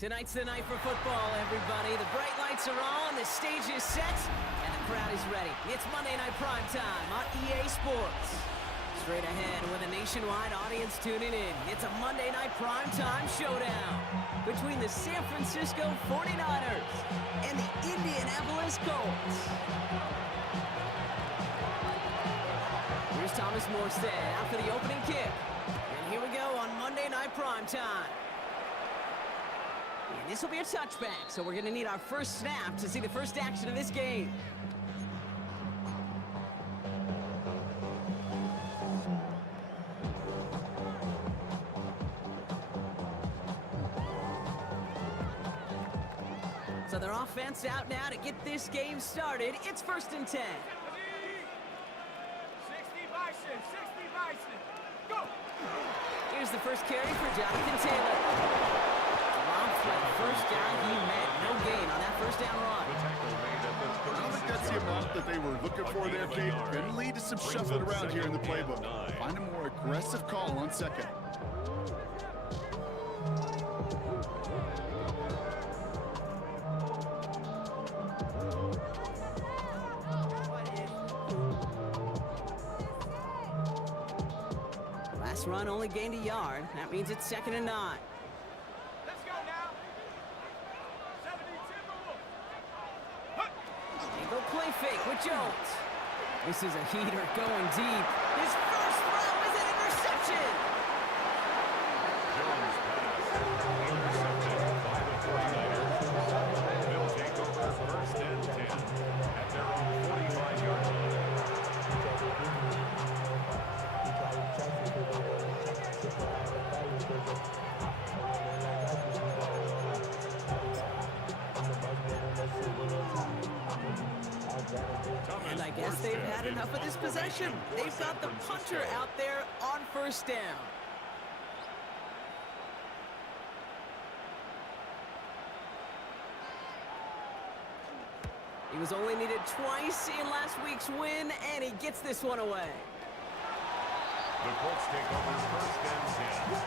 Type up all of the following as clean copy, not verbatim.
Tonight's the night for football, everybody. The bright lights are on, the stage is set, and the crowd is ready. It's Monday Night Primetime on EA Sports. Straight ahead with a nationwide audience tuning in, it's a Monday Night Primetime showdown between the San Francisco 49ers and the Indianapolis Colts. Here's Thomas Morstead after the opening kick. And here we go on Monday Night Primetime. And this will be a touchback, so we're going to need our first snap to see the first action of this game. So their offense out now to get this game started. It's 1st and 10. 60 Bison, 60 Bison, go! Here's the first carry for Jonathan Taylor. First down, he meant no gain on that first down run. I don't think that's the amount that they were looking for there, Kate. Going to lead to some shuffling around here in the playbook. Find a more aggressive call on second. Last run only gained a yard. That means it's 2nd and 9. Let's go now. 70 Timberwolves. They go play fake with Jones. This is a heater going deep. His first throw is an interception. Jones pass intercepted by the 49ers. They'll take over 1st and 10 at their own 45-yard line. And I guess they've had enough of this possession. They've got the punter out there on 1st down. He was only needed twice in last week's win, and he gets this one away. The Colts take over 1st and 10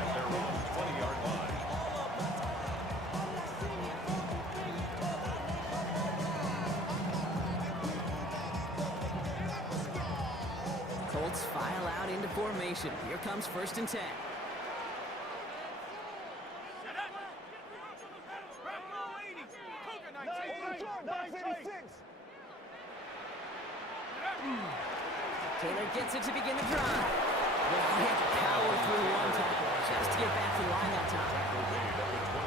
at their own 20-yard line. Colts file out into formation. Here comes 1st and 10. Taylor gets it to begin the drive. Well, he had to power through one tackle just to get back to the line that time.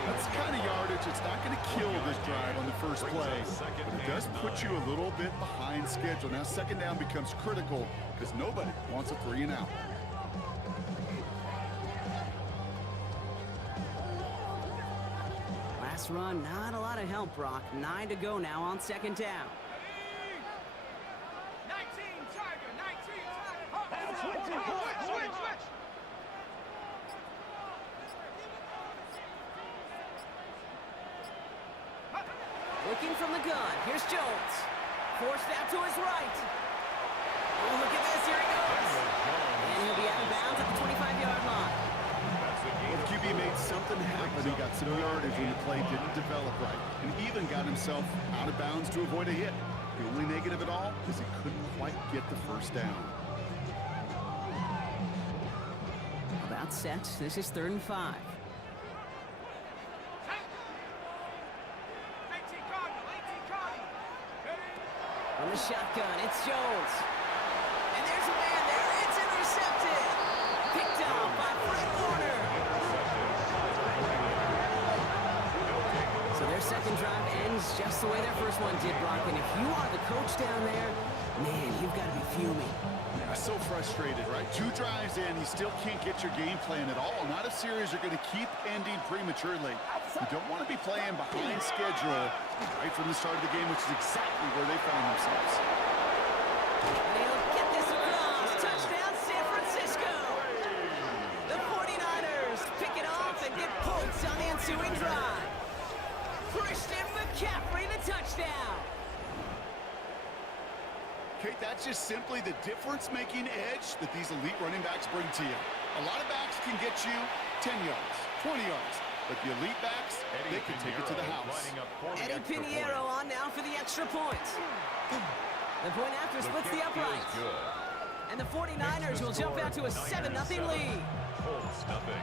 That's the kind of yardage. It's not going to kill this drive on the first play, but it does put you a little bit behind schedule. Now 2nd down becomes critical because nobody wants a 3 and out. Last run, not a lot of help, Brock. 9 to go now on 2nd down. 19 Tiger, 19 Tiger. Switch. Looking from the gun. Here's Jones. Forced out to his right. Oh, look at this. Here he goes. And he'll be out of bounds at the 25-yard line. Well, the QB made something happen. He got some yardage when the play didn't develop right, and even got himself out of bounds to avoid a hit. The only negative at all is he couldn't quite get the 1st down. About set. This is 3rd and 5. From the shotgun, it's Jones. And there's a man there. It's intercepted. Picked off by Fred Warner. So their 2nd drive ends just the way their first one did, Brock. And if you are the coach down there, man, you've got to be fuming. So frustrated, right? 2 drives in, you still can't get your game plan at all. Not a series you're going to keep ending prematurely. You don't want to be playing behind schedule right from the start of the game, which is exactly where they found themselves. They'll get this across. Touchdown, San Francisco. The 49ers pick it off and get points on the ensuing drive. Christian McCaffrey, the touchdown. Kate, that's just simply the difference-making edge that these elite running backs bring to you. A lot of backs can get you 10 yards, 20 yards, But the elite backs, they can take it to the house. Lining up for the Eddie extra Pinheiro point. on now for the extra point. The point after splits the kick is uprights. good. And the 49ers will jump out to a 7-0 lead. Colts nothing.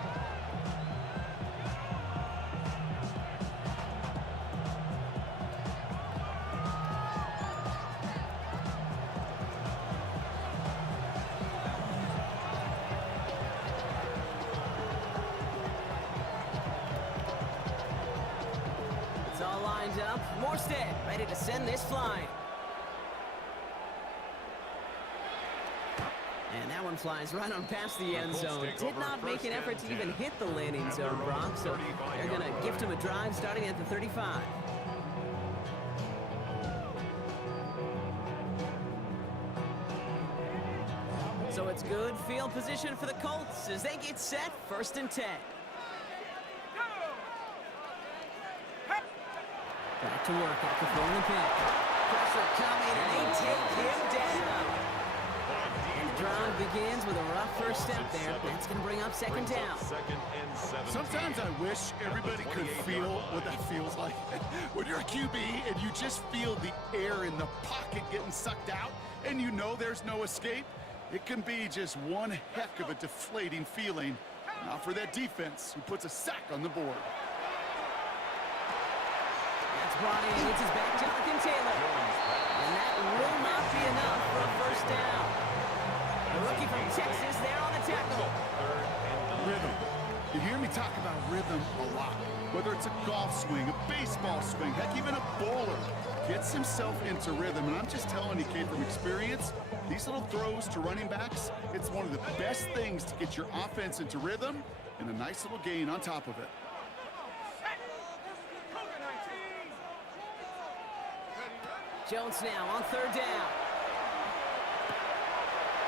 It's all lined up. Morstead ready to send this flying. And that one flies right on past the end zone. Did not make an effort to even hit the landing zone, Brock, so they're going to gift him a drive starting at the 35. So it's good field position for the Colts as they get set, 1st and 10. Back to work after throwing the pin. Pressure coming, and they take him down. And the drive begins with a rough first step there. That's going to bring up 2nd down. Second and 17. Sometimes I wish everybody could feel what that feels like. When you're a QB and you just feel the air in the pocket getting sucked out and you know there's no escape, it can be just one heck of a deflating feeling. Not for that defense who puts a sack on the board. That's brought in. It's his back, Jonathan Taylor. And that will not be enough for a 1st down. The rookie from Texas there on the tackle. Rhythm. You hear me talk about rhythm a lot. Whether it's a golf swing, a baseball swing, heck, even a bowler gets himself into rhythm. And I'm just telling you, Kate, from experience, these little throws to running backs, it's one of the best things to get your offense into rhythm and a nice little gain on top of it. Jones now on 3rd down.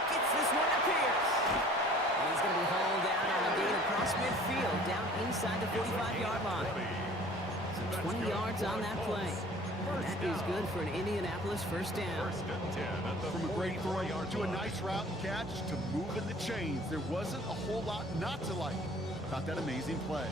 Gets this one to Pierce. And he's going to be hauled down on a gain across midfield, down inside the 45-yard line. So 20 yards on that play. That is good for an Indianapolis 1st down. 1st and 10 at the From a great throw 44-yard to a line. nice route and catch to moving the chains, there wasn't a whole lot not to like about that amazing play.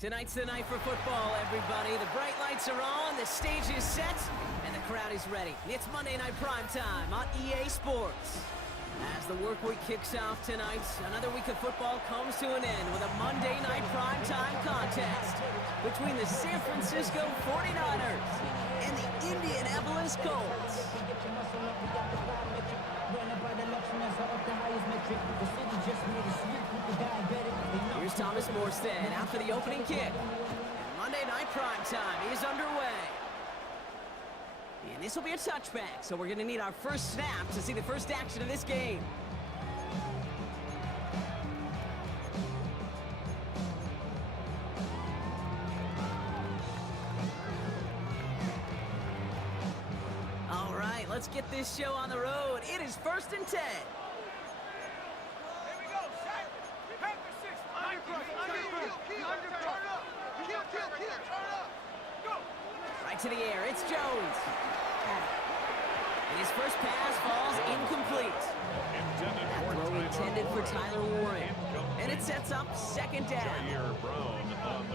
Tonight's the night for football, everybody. The bright lights are on, the stage is set, and the crowd is ready. It's Monday Night Primetime on EA Sports. As the work week kicks off tonight, another week of football comes to an end with a Monday Night Primetime contest between the San Francisco 49ers and the Indianapolis Colts. Here's Thomas Morstead out for the opening kick. And Monday Night Primetime is underway. And this will be a touchback, so we're going to need our first snap to see the first action of this game. All right, let's get this show on the road. It is 1st and 10. Here we go, Shaq. Panther 6. Undercross. Turn up. Turn up. Go. Right to the air, it's Jones. And his first pass falls incomplete. That throw intended for Tyler Warren. And it sets up 2nd down.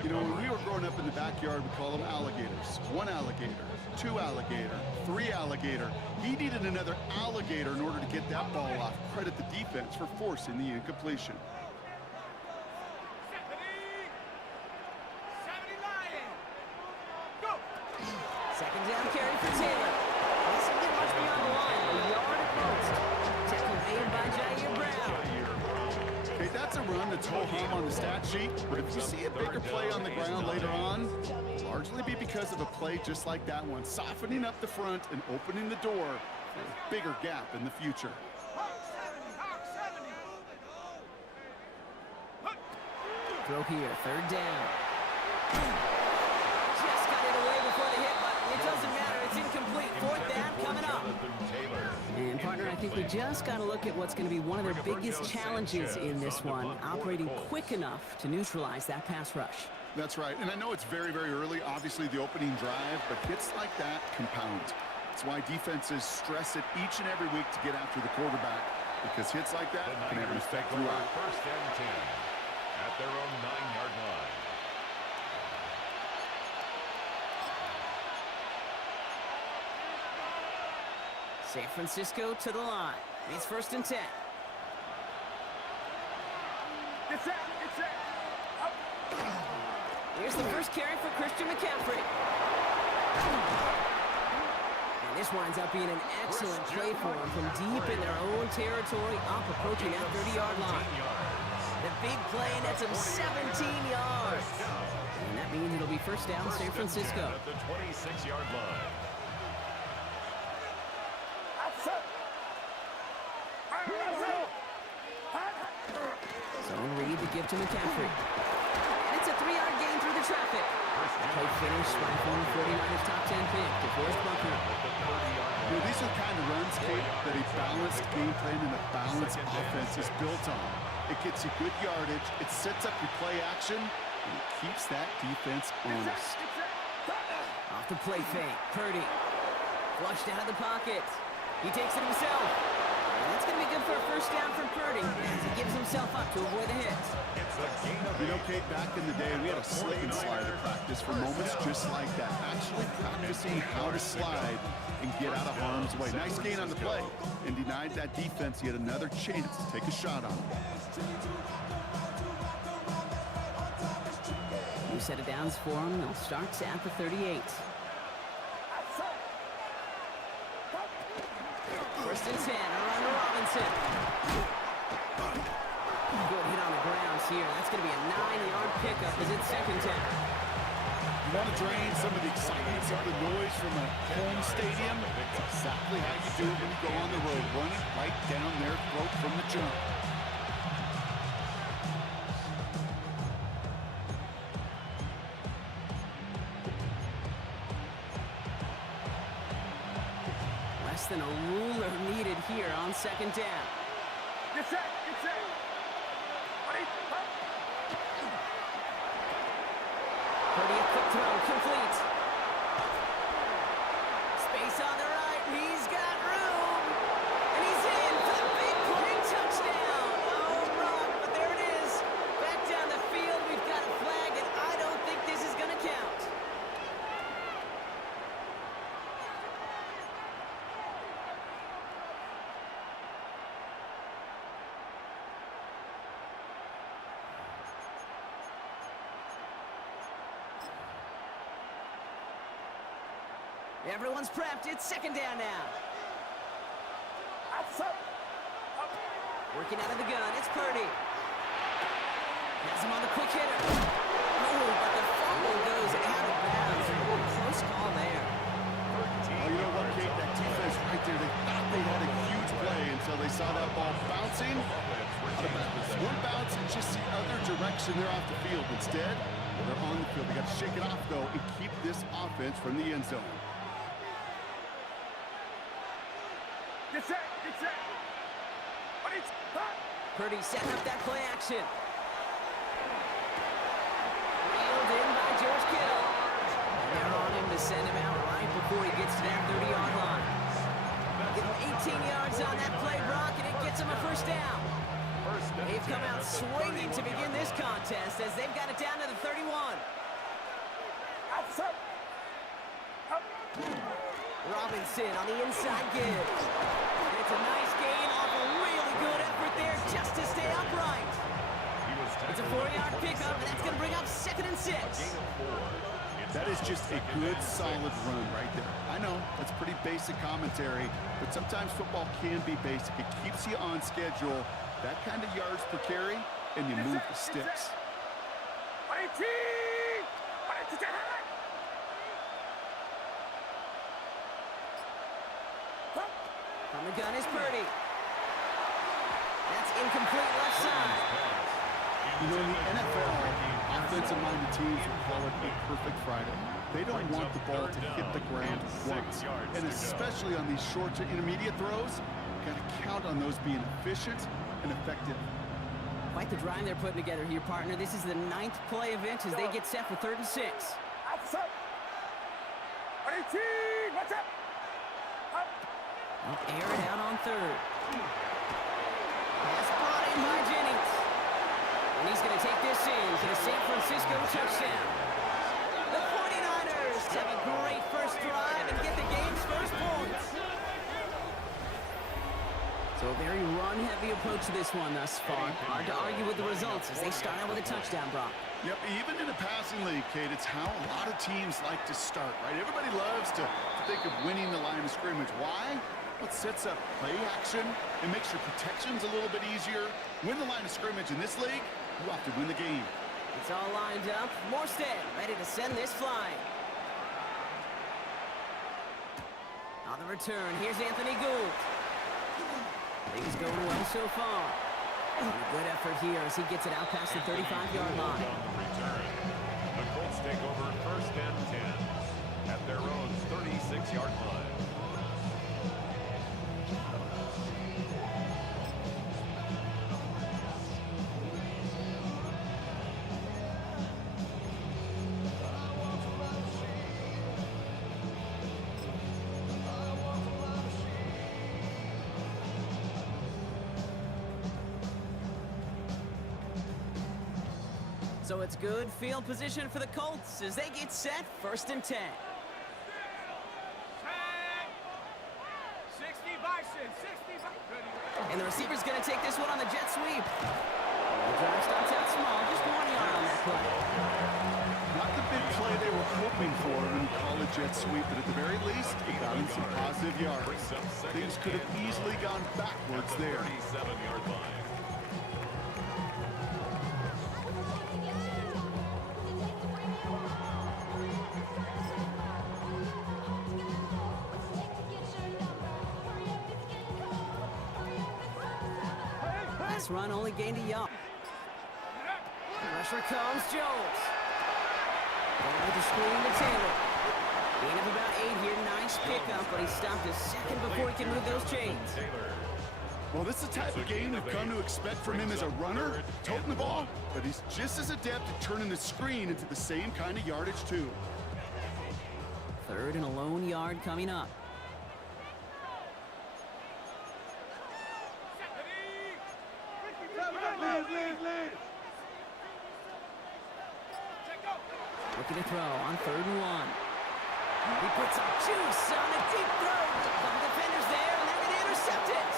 You know, when we were growing up in the backyard, we call them alligators. 1 alligator, 2 alligator, 3 alligator. He needed another alligator in order to get that ball off. Credit the defense for forcing the incompletion. 70 Lion. Go. 2nd down carry for Taylor. Doesn't get much beyond the line, a yard at most. Tackle made by Jair Brown. Okay, that's a run that's ho-hum on the stat sheet, but if you see a bigger play on the ground later on, it'll largely be because of a play just like that one, softening up the front and opening the door for a bigger gap in the future. Hawk 70. Throw here, 3rd down. Just got it away before the hit button. It doesn't matter, it's incomplete. 4th down coming up. And partner, I think we just got to look at what's going to be one of their biggest challenges in this one, operating quick enough to neutralize that pass rush. That's right, and I know it's very, very early, obviously the opening drive, but hits like that compound. That's why defenses stress it each and every week to get after the quarterback, because hits like that can have an effect throughout. 1st and 10 at their own 9-yard line. San Francisco to the line. It's 1st and 10. It's it. Here's the first carry for Christian McCaffrey. And this winds up being an excellent play for him from deep in their own territory, up approaching that 30-yard line. The big play nets him 17 yards. And that means it'll be 1st down San Francisco. At the 26-yard line. Zone read to give to McCaffrey. And it's a 3-yard gain through the traffic. Play finished by former 49ers top 10 pick, DeForest Buckner. You know, these are the kind of runs, Kate, that a balanced game plan and a balanced offense is built on. It gets you good yardage, it sets up your play action, and it keeps that defense honest. Off the play fake, Purdy. Flushed out of the pocket. He takes it himself. And that's going to be good for a 1st down for Purdy as he gives himself up to avoid the hit. You know, Kate, back in the day, we had a slip and slide to practice for moments just like that. Actually practicing how to slide and get out of harm's way. Nice gain on the play, and denied that defense yet another chance to take a shot on him. New set of downs for him. They'll start at the 38. 1st and 10, around to Robinson. Good hit on the ground here. That's going to be a 9-yard pickup as it's 2nd down. You want to drain some of the excitement, some of the noise from a home stadium? That's exactly how you do it when you go on the road. Run it right down their throat from the jump. Less than a ruler needed here on 2nd down. It's it. Purdy, a quick throw, complete. Space on the right, he's got room. And he's in for the big play touchdown. Oh, Rock, but there it is. Back down the field, we've got a flag, and I don't Everyone's prepped. It's second down now. Working out of the gun. It's Purdy. Has him on the quick hitter. Oh, but the fumble goes out of bounds. Close call there. Oh, you know what, Kate? That defense right there, they thought they had a huge play until they saw that ball bouncing out of bounds. One bounce and just the other direction. They're off the field. Instead, they're on the field. They got to shake it off, though, and keep this offense from the end zone. Get set, get set. Purdy setting up that play action. Reeled in by George Kittle. And they're on him to send him out right before he gets to that 30-yard line. Give him 18 yards on that play, Brock, and it gets him a first down. They've come out swinging to begin this contest as they've got it down to the 31. Robinson on the inside give. And it's a nice gain off a really good effort there just to stay upright. It's a 4-yard pickup, and that's going to bring up 2nd and 6. That is just a good, solid run right there. I know, that's pretty basic commentary, but sometimes football can be basic. It keeps you on schedule, that kind of yards per carry, and you move the sticks. From the gun is Purdy. That's incomplete left side. You know, in the NFL, offensive-minded teams will call it a perfect Friday. They don't want the ball to hit the ground once. And especially on these short to intermediate throws, you've got to count on those being efficient and effective. Quite the drive they're putting together here, partner. This is the 9th play of it as they get set for 3rd and 6. Well, air it out on 3rd. Pass brought in by Jennings. And he's going to take this in to the San Francisco touchdown. The 49ers have a great first drive and get the game's first points. So a very run-heavy approach to this one thus far. Hard to argue with the results as they start out with a touchdown, Brock. Yep, even in a passing league, Kate, it's how a lot of teams like to start, right? Everybody loves to think of winning the line of scrimmage. Why? Well, it sets up play action. It makes your protections a little bit easier. Win the line of scrimmage in this league, you have to win the game. It's all lined up. Morstead ready to send this flying. On the return, here's Anthony Gould. Things going well so far. And a good effort here as he gets it out past the 35-yard line. The Colts take over 1st and 10 at their own 36-yard line. So it's good field position for the Colts as they get set 1st and 10. 60 Bison, 60 Bison. And the receiver's going to take this one on the jet sweep. The drive starts out small, just 1 yard on that play. Not the big play they were hoping for when you call a jet sweep, but at the very least, it got him some positive yards. Things could have easily gone backwards there. 37-yard line. Last run only gained a yard. Pressure comes, Jones. Going with the screen to Taylor. Gain of about 8 here. Nice pickup, but he stopped a second before he can move those chains. Well, this is the type of game we've come to expect from him as a runner, toting the ball, but he's just as adept at turning the screen into the same kind of yardage, too. 3rd and a lone yard coming up. Looking to throw on 3rd and 1. He puts some juice on a deep throw. Couple defenders there, and they're going to intercept it.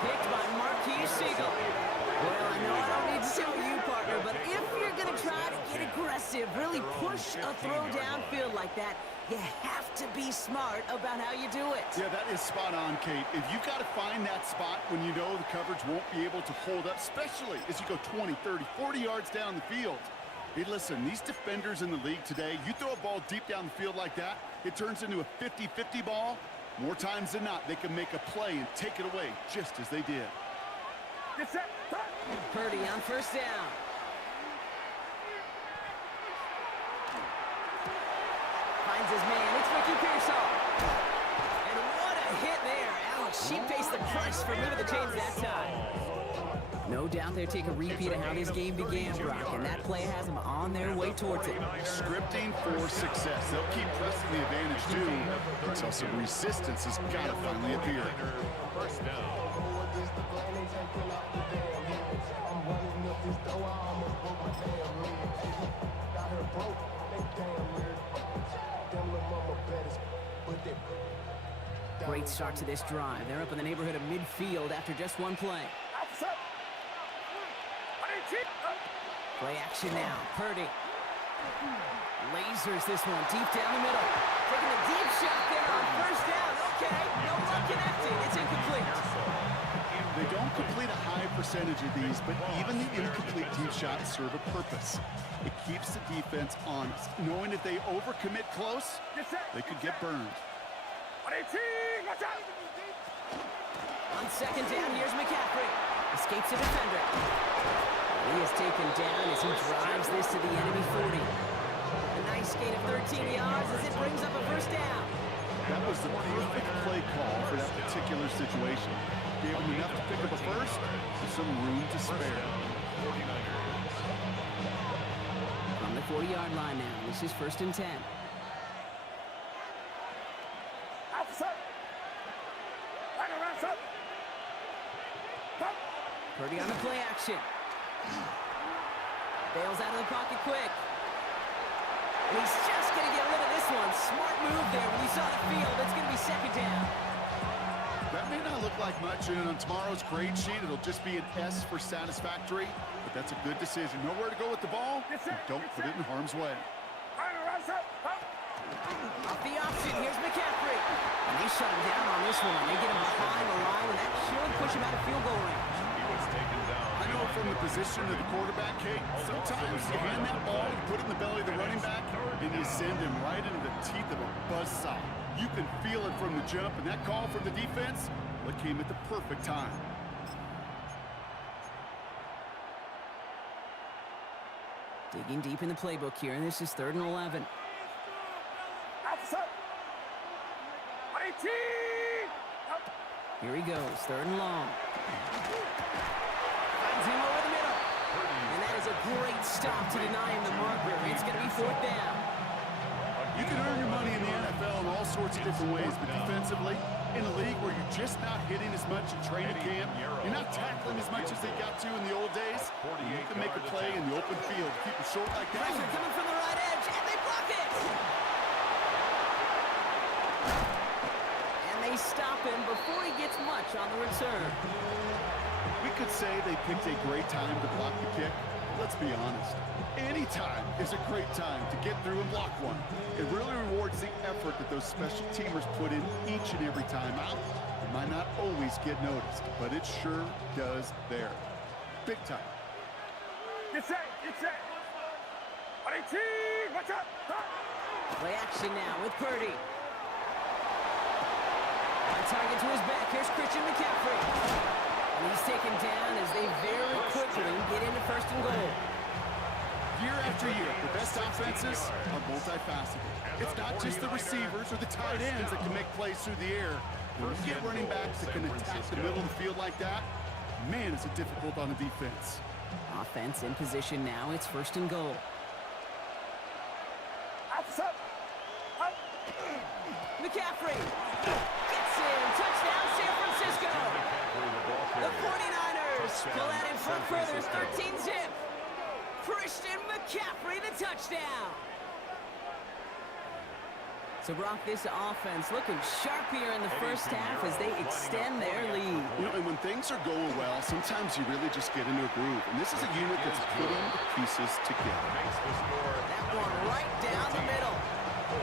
Picked by Marquise Siegel. Well, I know I don't need to tell you, partner, but if you're going to try to get aggressive, really push a throw downfield like that, you have to be smart about how you do it. Yeah, that is spot on, Kate. If you've got to find that spot when you know the coverage won't be able to hold up, especially as you go 20, 30, 40 yards down the field. Hey, listen, these defenders in the league today, you throw a ball deep down the field like that, it turns into a 50-50 ball. More times than not, they can make a play and take it away, just as they did. Purdy on first down. Finds his man. It's Ricky Pearsall. And what a hit there. Alex, she faced the press for moving the chains that time. No doubt they're taking a repeat of how this game began, Brock, and that play has them on their way towards it. Scripting for success. They'll keep pressing the advantage, too, until some resistance has got to finally appear. First down. Great start to this drive. They're up in the neighborhood of midfield after just one play. Play action now. Purdy lasers this one deep down the middle. Taking a deep shot there on first down. Okay, no luck connecting. It's incomplete. They don't complete a high percentage of these, but even the incomplete deep shots serve a purpose. It keeps the defense honest, knowing if they overcommit close, they could get burned. On second down, here's McCaffrey. Escapes a defender. He is taken down as he drives this to the enemy 40. A nice gain of 13 yards as it brings up a first down. That was the perfect play call for that particular situation. Gave him enough to pick up a first, with some room to spare. From the 40-yard line now, this is first and 10. Purdy on the play action. Bails out of the pocket quick. And he's just going to get rid of this one. Smart move there when you saw the field. It's going to be second down. That may not look like much, and on tomorrow's grade sheet, it'll just be an S for satisfactory, but that's a good decision. Nowhere to go with the ball, and don't put it in harm's way. Off the option, here's McCaffrey. And they shut him down on this one. They get him behind the line, and that should push him out of field goal range. I know from the position of the quarterback, Kate, sometimes you hand that ball, you put it in the belly of the running back, and you send him right into the teeth of a buzzsaw. You can feel it from the jump, and that call from the defense, well, it came at the perfect time. Digging deep in the playbook here, and this is 3rd and 11. Here he goes, 3rd and long. Finds him over the middle. And that is a great stop to deny him the marker. It's going to be 4th down. You can earn your money in the NFL in all sorts of different ways, but defensively, in a league where you're just not hitting as much in training camp, you're not tackling as much as they got to in the old days, you can make a play in the open field. Keep it short like that. Pressure coming from the right edge, and they block it! And they stop him before he gets much on the return. We could say they picked a great time to block the kick. Let's be honest. Any time is a great time to get through and block one. It really rewards the effort that those special teamers put in each and every time out. It might not always get noticed, but it sure does there. Big time. Get set, get set. Watch out. Play action now with Purdy. On target to his back, here's Christian McCaffrey. And he's taken down as they very quickly get into 1st and goal. Year after year, the best offenses are multifaceted. It's not just the receivers or the tight ends that can make plays through the air. When you get running backs that can attack the middle of the field like that, man, is it difficult on the defense. Offense in position now. It's 1st and goal. McCaffrey gets in. Touchdown, San Francisco. The 49ers pull out in front further. 13-zip. Christian McCaffrey, the touchdown. So, Brock, this offense looking sharp here in the first half as they extend their lead. You know, and when things are going well, sometimes you really just get into a groove. And this is a unit that's putting the pieces together. That one right down the middle.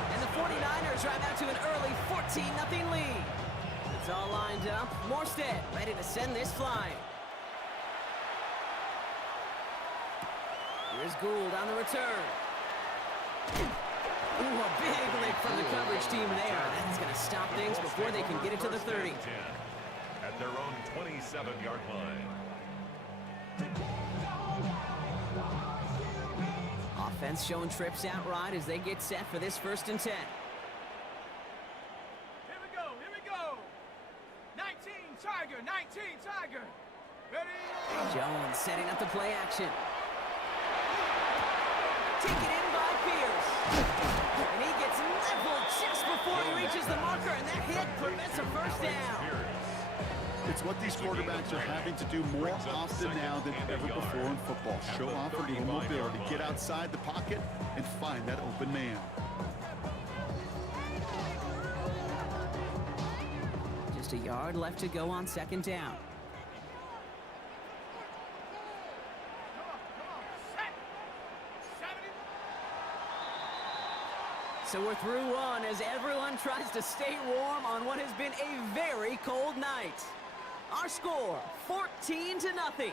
And the 49ers drive out to an early 14-0 lead. It's all lined up. Morstead ready to send this flying. Here's Gould on the return. Ooh, a big lick from the coverage team there. That's going to stop things before they can get it to the 30. At their own 27-yard line. Offense showing trips out right as they get set for this 1st and 10. Here we go, here we go. 19 Tiger, 19 Tiger. Ready? Jones setting up the play action. Taken in by Pierce. And he gets leveled just before he reaches the marker, and that hit prevents a first down. It's what these quarterbacks are having to do more often now than ever before in football. Show off a little mobility, get outside the pocket, and find that open man. Just a yard left to go on 2nd down. So we're through one as everyone tries to stay warm on what has been a very cold night. Our score, 14-0.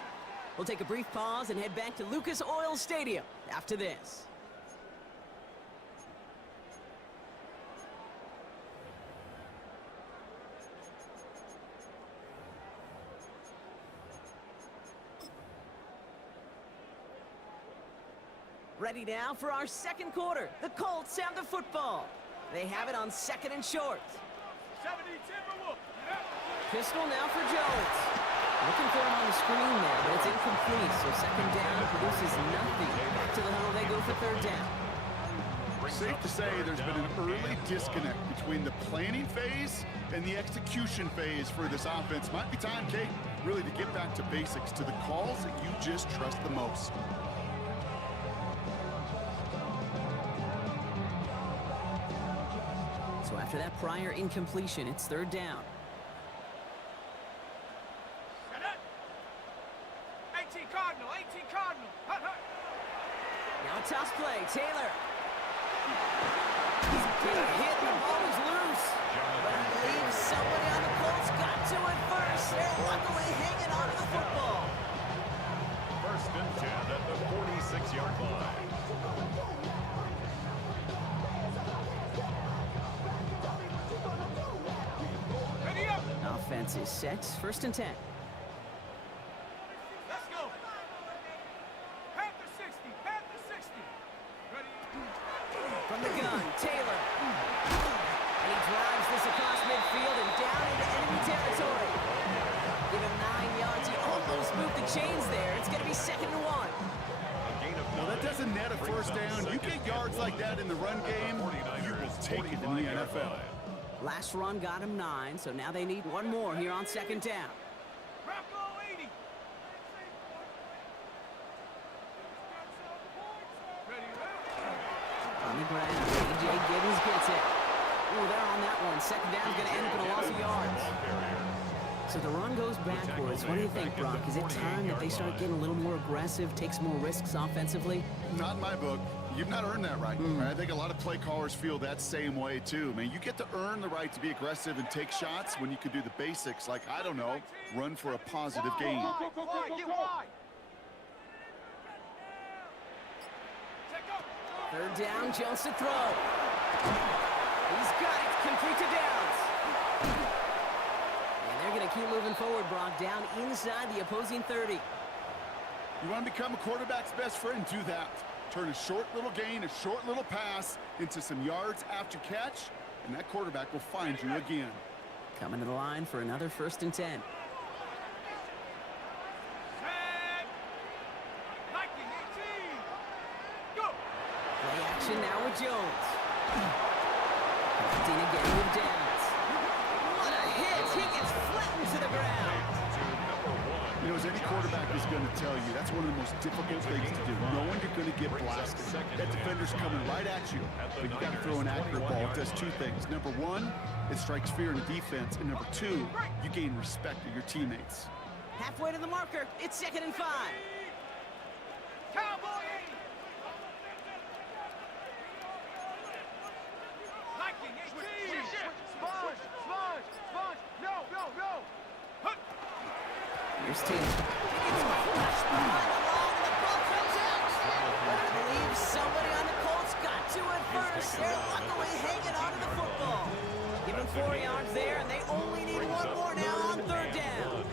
We'll take a brief pause and head back to Lucas Oil Stadium after this. Ready now for our 2nd quarter. The Colts have the football. They have it on 2nd and short. 70 Timberwolves. Pistol now for Jones. Looking for him on the screen there, but it's incomplete. So 2nd down produces nothing. Back to the huddle they go for 3rd down. Safe to say there's been an early disconnect between the planning phase and the execution phase for this offense. Might be time, Kate, really to get back to basics, to the calls that you just trust the most. So after that prior incompletion, it's 3rd down. 18 Cardinal, 18 Cardinal. Hut, hut. Now a toss play, Taylor. Taylor hit, the ball is loose. But I believe somebody on the Colts got to it first. They're luckily hanging on to the football. 1st and 10 at the 46-yard line. Ready up. Offense is set, 1st and 10. Let's go. Panther 60, Panther 60. Ready? From the gun, Taylor. And he drives this across midfield and down into enemy territory. Give him 9 yards. He almost moved the chains there. It's going to be 2nd and 1. Well, that doesn't net a first down. You get yards like that in the run game, you will take it in the NFL. Last run got him 9, so now they need one more here on 2nd down. Rocco 80. Ready? On the ground, A.J. Gibbons gets it. Oh, they're on that one. 2nd down's going to end up in a loss of yards. So the run goes backwards. What do you think, Brock? Is it time that they start getting a little more aggressive, take some more risks offensively? Not in my book. You've not earned that right. I think a lot of play callers feel that same way, too. Man, you get to earn the right to be aggressive and take shots when you could do the basics, like, I don't know, run for a positive gain. Wide, get wide. Check up. 3rd down, Jones to throw. He's got it, complete to Downs. And they're going to keep moving forward, Brock, down inside the opposing 30. You want to become a quarterback's best friend? Do that. Turn a short little gain, a short little pass into some yards after catch, and that quarterback will find you again. Coming to the line for another 1st and 10. Set. Lightning 18. Go. Play action now with Jones. Connecting again with Downs. What a hit! He gets flattened to the ground. You know, as any quarterback quarterback is going to tell you. That's one of the most difficult things to do, knowing you're going to get blasted. That defender's coming right at you, but you got to throw an accurate ball. It does two things. Number one, it strikes fear in the defense, and number two, you gain respect of your teammates. Halfway to the marker. It's 2nd and 5. Cowboy 80. Viking 18. Sponge. No. Here's Taylor. It's flushed behind the line, and the ball comes out. I believe somebody on the Colts got to it first. They're luckily hanging on to the football. Give them 4 yards there, and they only need one more now on 3rd down.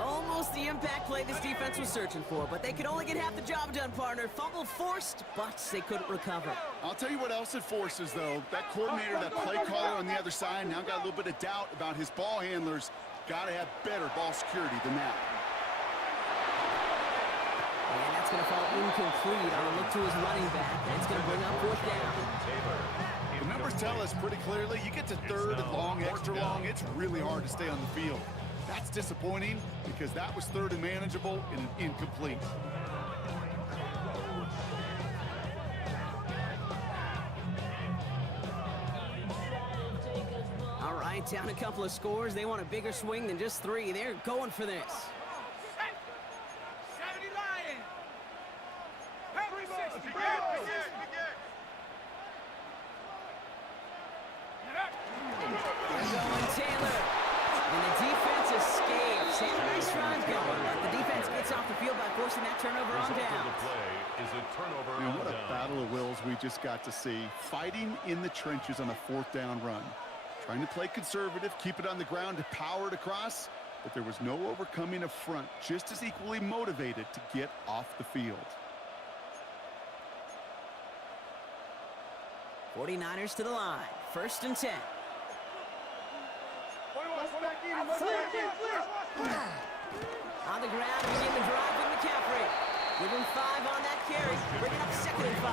Almost the impact play this defense was searching for, but they could only get half the job done, partner. Fumble forced, but they couldn't recover. I'll tell you what else it forces, though. That coordinator, that play caller on the other side, now got a little bit of doubt about his ball handlers. Got to have better ball security than that. And that's going to fall incomplete on a look to his running back. And it's going to bring up 4th down. The numbers tell us pretty clearly, you get to 3rd and long, extra long, it's really hard to stay on the field. That's disappointing because that was 3rd and manageable and an incomplete. All right, down a couple of scores. They want a bigger swing than just 3. They're going for this. 70 Lions. 360. They're going Taylor. And the defense escapes. Had a nice run going, but the defense gets off the field by forcing that turnover on down. Man, what a battle of wills we just got to see. Fighting in the trenches on a 4th down run. Trying to play conservative, keep it on the ground to power it across, but there was no overcoming a front just as equally motivated to get off the field. 49ers to the line. 1st and 10. On the ground, begin the drive with McCaffrey. Give him 5 on that carry. Bring it up 2nd and 5.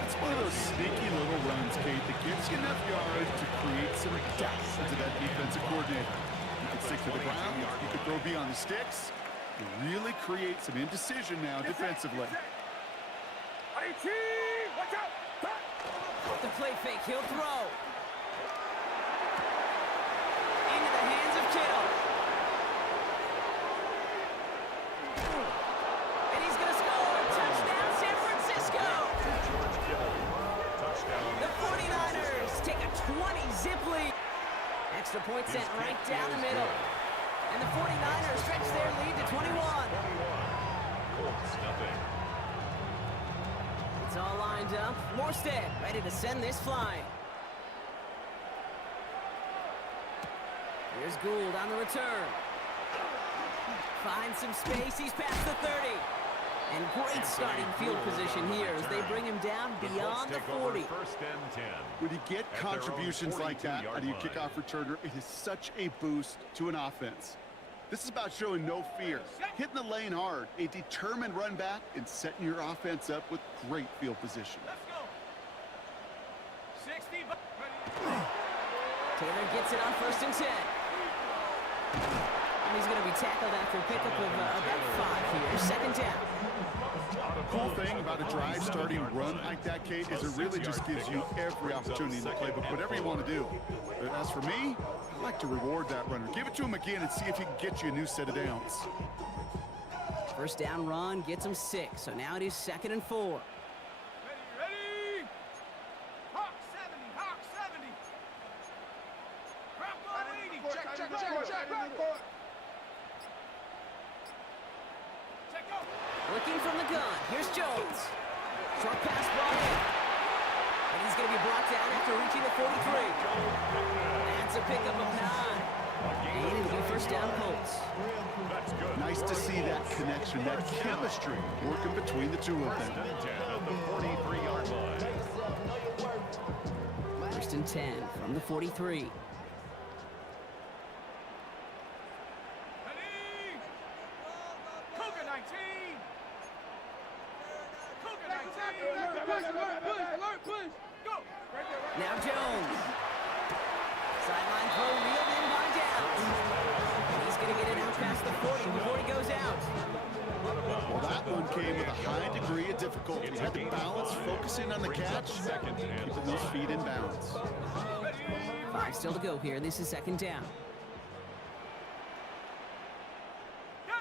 That's one of those sneaky little runs, Kate, that gives you enough yards to create some doubt into that defensive coordinator. You can stick to the ground, you can throw beyond the sticks, and really create some indecision now defensively. The play fake, he'll throw. Into the hands of Kittle. And he's going to score. Touchdown, San Francisco. The 49ers take a 20-zip lead. Extra point sent right down the middle. And the 49ers stretch their lead to 21. It's all lined up. Morstead ready to send this flying. Here's Gould on the return. Finds some space. He's past the 30. And great starting field position here as they bring him down beyond the 40. When you get contributions like that out of your kickoff returner, it is such a boost to an offense. This is about showing no fear, hitting the lane hard, a determined run back, and setting your offense up with great field position. Let's go. 60. Taylor gets it on 1st and 10. And he's going to be tackled after a pickup of about 5 here. 2nd down. Cool thing about a drive starting run like that, Kate, is it really just gives you every opportunity in the playbook, whatever you want to do. But as for me, I like to reward that runner. Give it to him again and see if he can get you a new set of downs. 1st down run gets him 6. So now it is 2nd and 4. Ready? Hawk 70. Hawk 70. Bronco 80. Check. Looking from the gun. Here's Jones. Short pass ball in. And he's going to be brought down after reaching the 43. That's a pickup of 9. And it'll be 1st down Colts. Nice to see that connection, that chemistry working between the two of them. 1st and 10 from the 43. Now Jones. Sideline throw reeled in by Downs. And he's going to get it out past the 40 before he goes out. Well, that one came with a high degree of difficulty. He had to balance focusing on the catch, keeping those feet in bounds. 5 still to go here. This is second down. Go!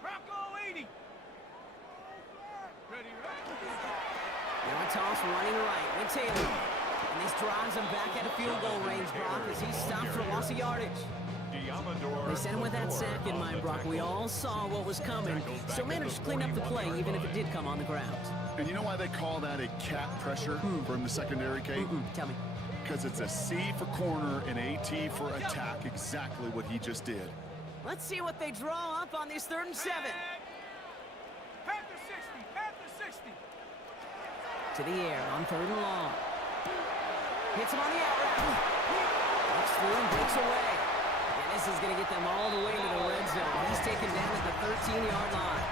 Bronco 80. Ready, Now a toss running right with Taylor. And this drives him back at a field goal range, Brock, as he stopped for loss of yardage. They sent him with that sack in mind, Brock. We all saw what was coming, so managed to clean up the play, even if it did come on the ground. And you know why they call that a cat pressure from the secondary, Kate? Tell me. Because it's a C for corner and a T for attack, exactly what he just did. Let's see what they draw up on this 3rd and 7. Panther 60, Panther 60. To the air on 3rd and long. Hits him on the out route. Looks through and breaks away. And this is going to get them all the way to the red zone. He's taken down at the 13-yard line.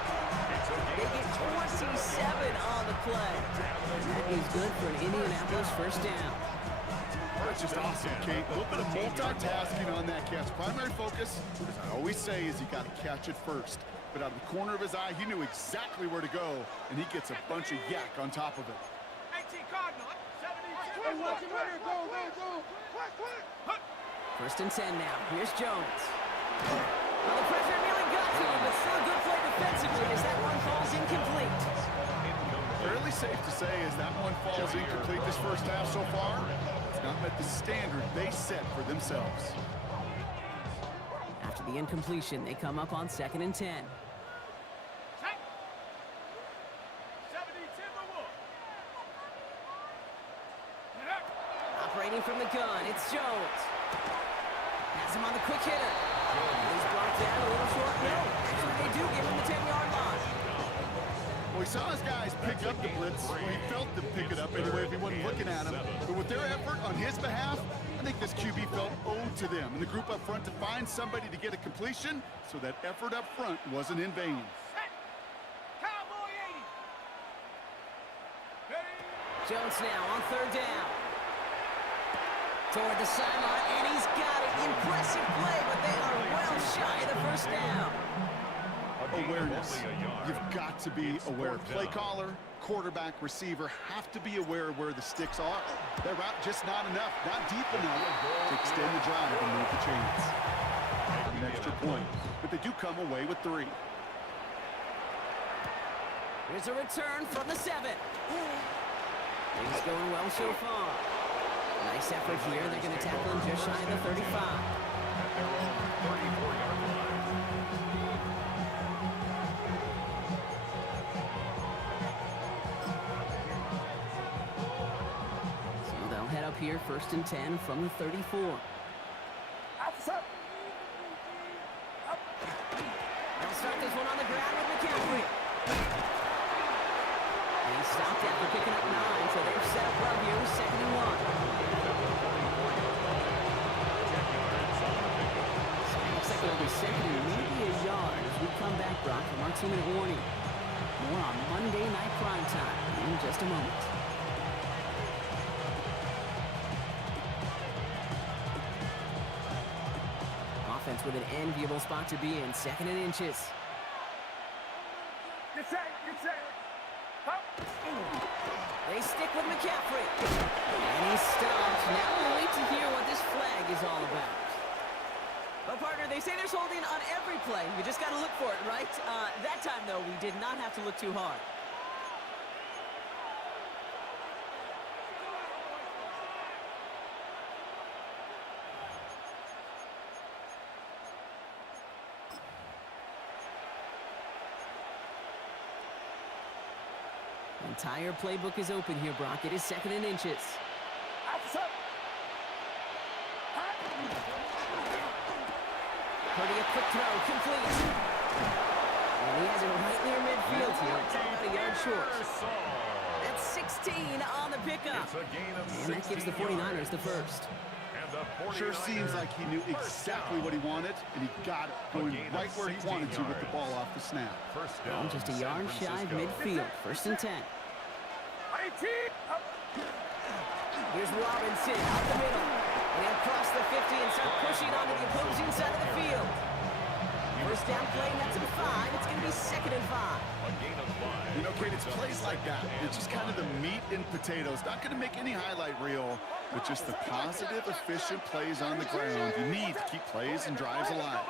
They get 27 on the play. That is good for an Indianapolis first down. That's just awesome, Kate. A little bit of multitasking on that catch. Primary focus, as I always say, is you got to catch it first. But out of the corner of his eye, he knew exactly where to go, and he gets a bunch of yak on top of it. 18 Cardinal, 72. Go. Quick. 1st and 10 now. Here's Jones. Well, the pressure nearly got to him, but still a good play defensively as that one falls incomplete. Fairly safe to say as that one falls incomplete this first half so far, it's not met the standard they set for themselves. After the incompletion, they come up on 2nd and 10. 70 Timberwolf. Operating from the gun, it's Jones. Has him on the quick hitter. He's brought down a little short. No, actually they do give him the 10-yard line. Well, he saw his guys pick up the blitz. Well, he felt them pick it up anyway if he wasn't looking at him. But with their effort on his behalf, I think this QB felt owed to them and the group up front to find somebody to get a completion, so that effort up front wasn't in vain. Cowboy 80. Ready. Jones now on 3rd down. Toward the sideline, and he's got it. Impressive play, but they are well shy of the first down. Awareness. You've got to be aware. Play caller, quarterback, receiver have to be aware of where the sticks are. Their route just not enough, not deep enough to extend the drive and move the chains. An extra point, but they do come away with 3. Here's a return from the 7. Things going well so far. Nice effort here. They're going to tackle him just shy of the 35. At their own 34-yard line. So they'll head up here 1st and 10 from the 34. They'll start this one on the ground with McCaffrey. And he stopped after picking up 9, so they're set up well here with 2nd and 1. Looks like it'll be 2nd and maybe a yard as we come back, Brock, from our 2-minute warning. More on Monday Night Prime Time in just a moment. Offense with an enviable spot to be in, 2nd and inches. Get set. They stick with McCaffrey. And he's stopped. Now we'll wait to hear what this flag is all about. Well, partner, they say there's holding on every play. You just got to look for it, right? That time, though, we did not have to look too hard. Entire playbook is open here, Brock. It is 2nd and inches. Purdy, a quick throw, complete. And he has it right near midfield here. It's about a yard short. That's 16 on the pickup. And that gives the 49ers the first. Sure seems like he knew exactly what he wanted, and he got it, going right where he wanted to with the ball off the snap. Well, just a yard shy of midfield. 1st and 10. Here's Robinson out the middle. And he'll cross the 50 and start pushing onto the opposing side of the field. First down play, that's a 5. It's going to be 2nd and 5. A gain of 5. You know, Kate, it's plays like that. It's just kind of the meat and potatoes. Not going to make any highlight reel, but just the positive, efficient plays on the ground. You need to keep plays and drives alive.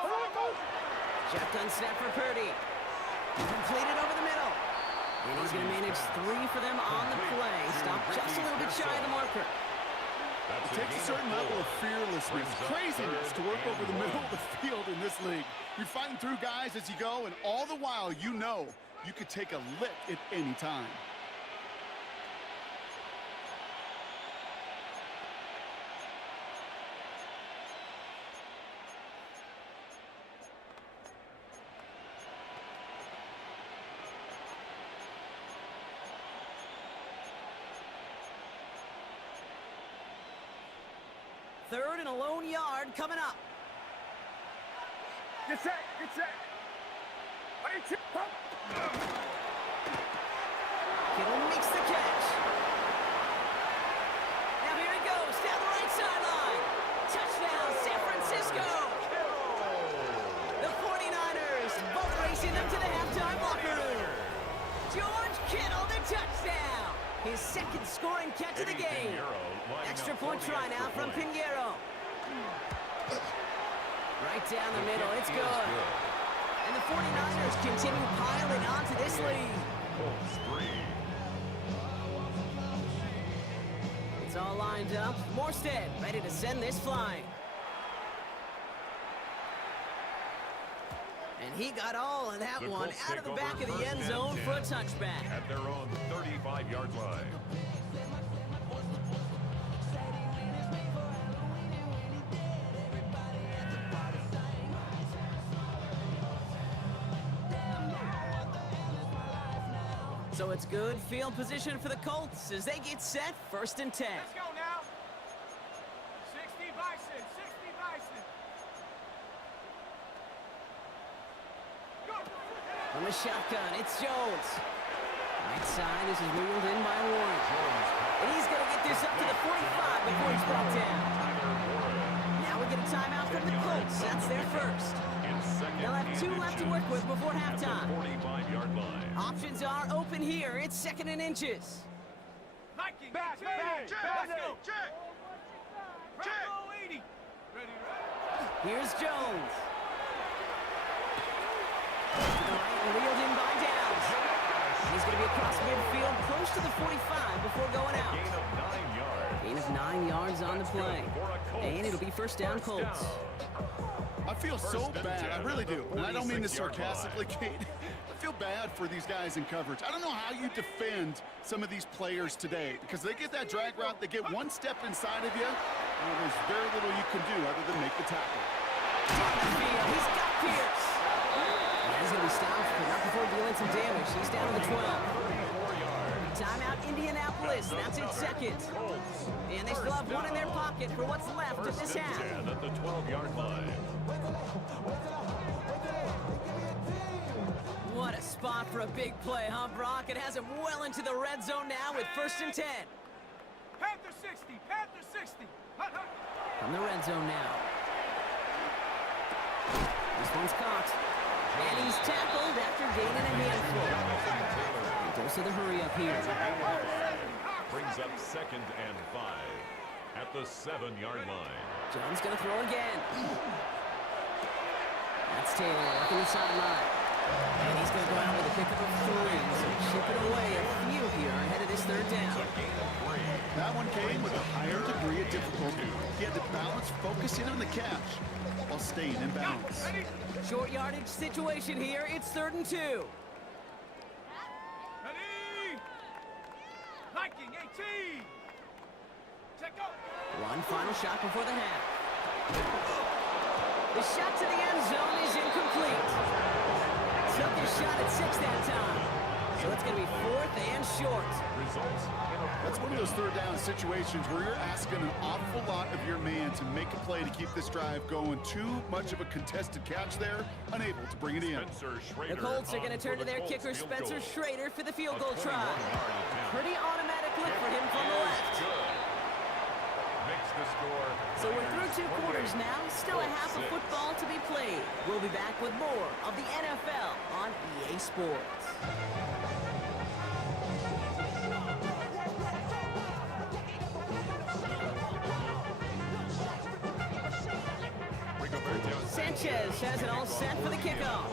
Shotgun snap for Purdy. Completed over the middle. And he's going to manage 3 for them on the play. Stop just a little bit shy of the marker. It takes a certain level of fearlessness, craziness to work over the middle of the field in this league. You're fighting through guys as you go, and all the while you know you could take a lick at any time. Third and a lone yard coming up. Get set, get set. Kittle makes the catch. Now here he goes, down the right sideline. Touchdown, San Francisco. The 49ers both racing up to the halftime locker room. George Kittle, the touchdown. His 2nd scoring catch of the game. Extra point try now from Pinheiro. Right down the middle, it's good. And the 49ers continue piling onto this lead. It's all lined up. Morstead ready to send this flying. And he got all of that one out of the back of the end zone for a touchback. At their own 35-yard line. So it's good field position for the Colts as they get set, 1st and 10. Let's go now. 60 Bison, 60 Bison. Go. From the shotgun, it's Jones. Right side, this is wheeled in by Warren. And he's going to get this up to the 45 before he's brought down. Now we get a timeout from the Colts. That's their first. They'll have 2 left to work with before halftime. 45-yard line. Options are open here. It's 2nd and inches. Hiking. Back, Let's go. check. Bravo 80. Ready, right? Here's Jones. To the right and wheeled in by Downs. And he's going to be across midfield, close to the 45 before going out. Gain of 9 yards. Gain of 9 yards on the play. And it'll be first down Colts. I feel so bad, I really do. And I don't mean this sarcastically, Kate. I feel bad for these guys in coverage. I don't know how you defend some of these players today because they get that drag route, they get one step inside of you, and there's very little you can do other than make the tackle. Down the field, he's got Pierce. And he's going to be stopped, but not before dealing some damage. He's down to the 12. Timeout Indianapolis, that's its 2nd. And they still have one in their pocket for what's left of this half. 10 at the 12-yard line. What a spot for a big play, huh, Brock? It has him well into the red zone now with 1st and 10. Panther 60, Panther 60. Hut, hut. From the red zone now. This one's caught. And he's tackled after gaining a handful. And goes to the hurry up here. Brings up 2nd and 5 at the 7-yard line. Jones gonna throw again. That's Taylor up in the sideline. And he's gonna go out with a pickup of 3. So chipping away a few here ahead of this 3rd down. That one came with a higher degree of difficulty. He had to balance focusing on the catch while staying in bounds. Ready? Short yardage situation here. It's 3rd and 2. Ready? Hiking 18. Check out. One final shot before the half. The shot to the end zone is incomplete. Took his shot at 6 that time. So it's going to be 4th and short. Results. That's one of those 3rd down situations where you're asking an awful lot of your man to make a play to keep this drive going. Too much of a contested catch there, unable to bring it in. The Colts are going to turn to their kicker, Spencer Schrader, for the field goal try. Pretty automatic look for him from the left. Makes the score. So we're through two quarters now. Still a half of football to be played. We'll be back with more of the NFL on EA Sports. Sanchez has it all set for the kickoff.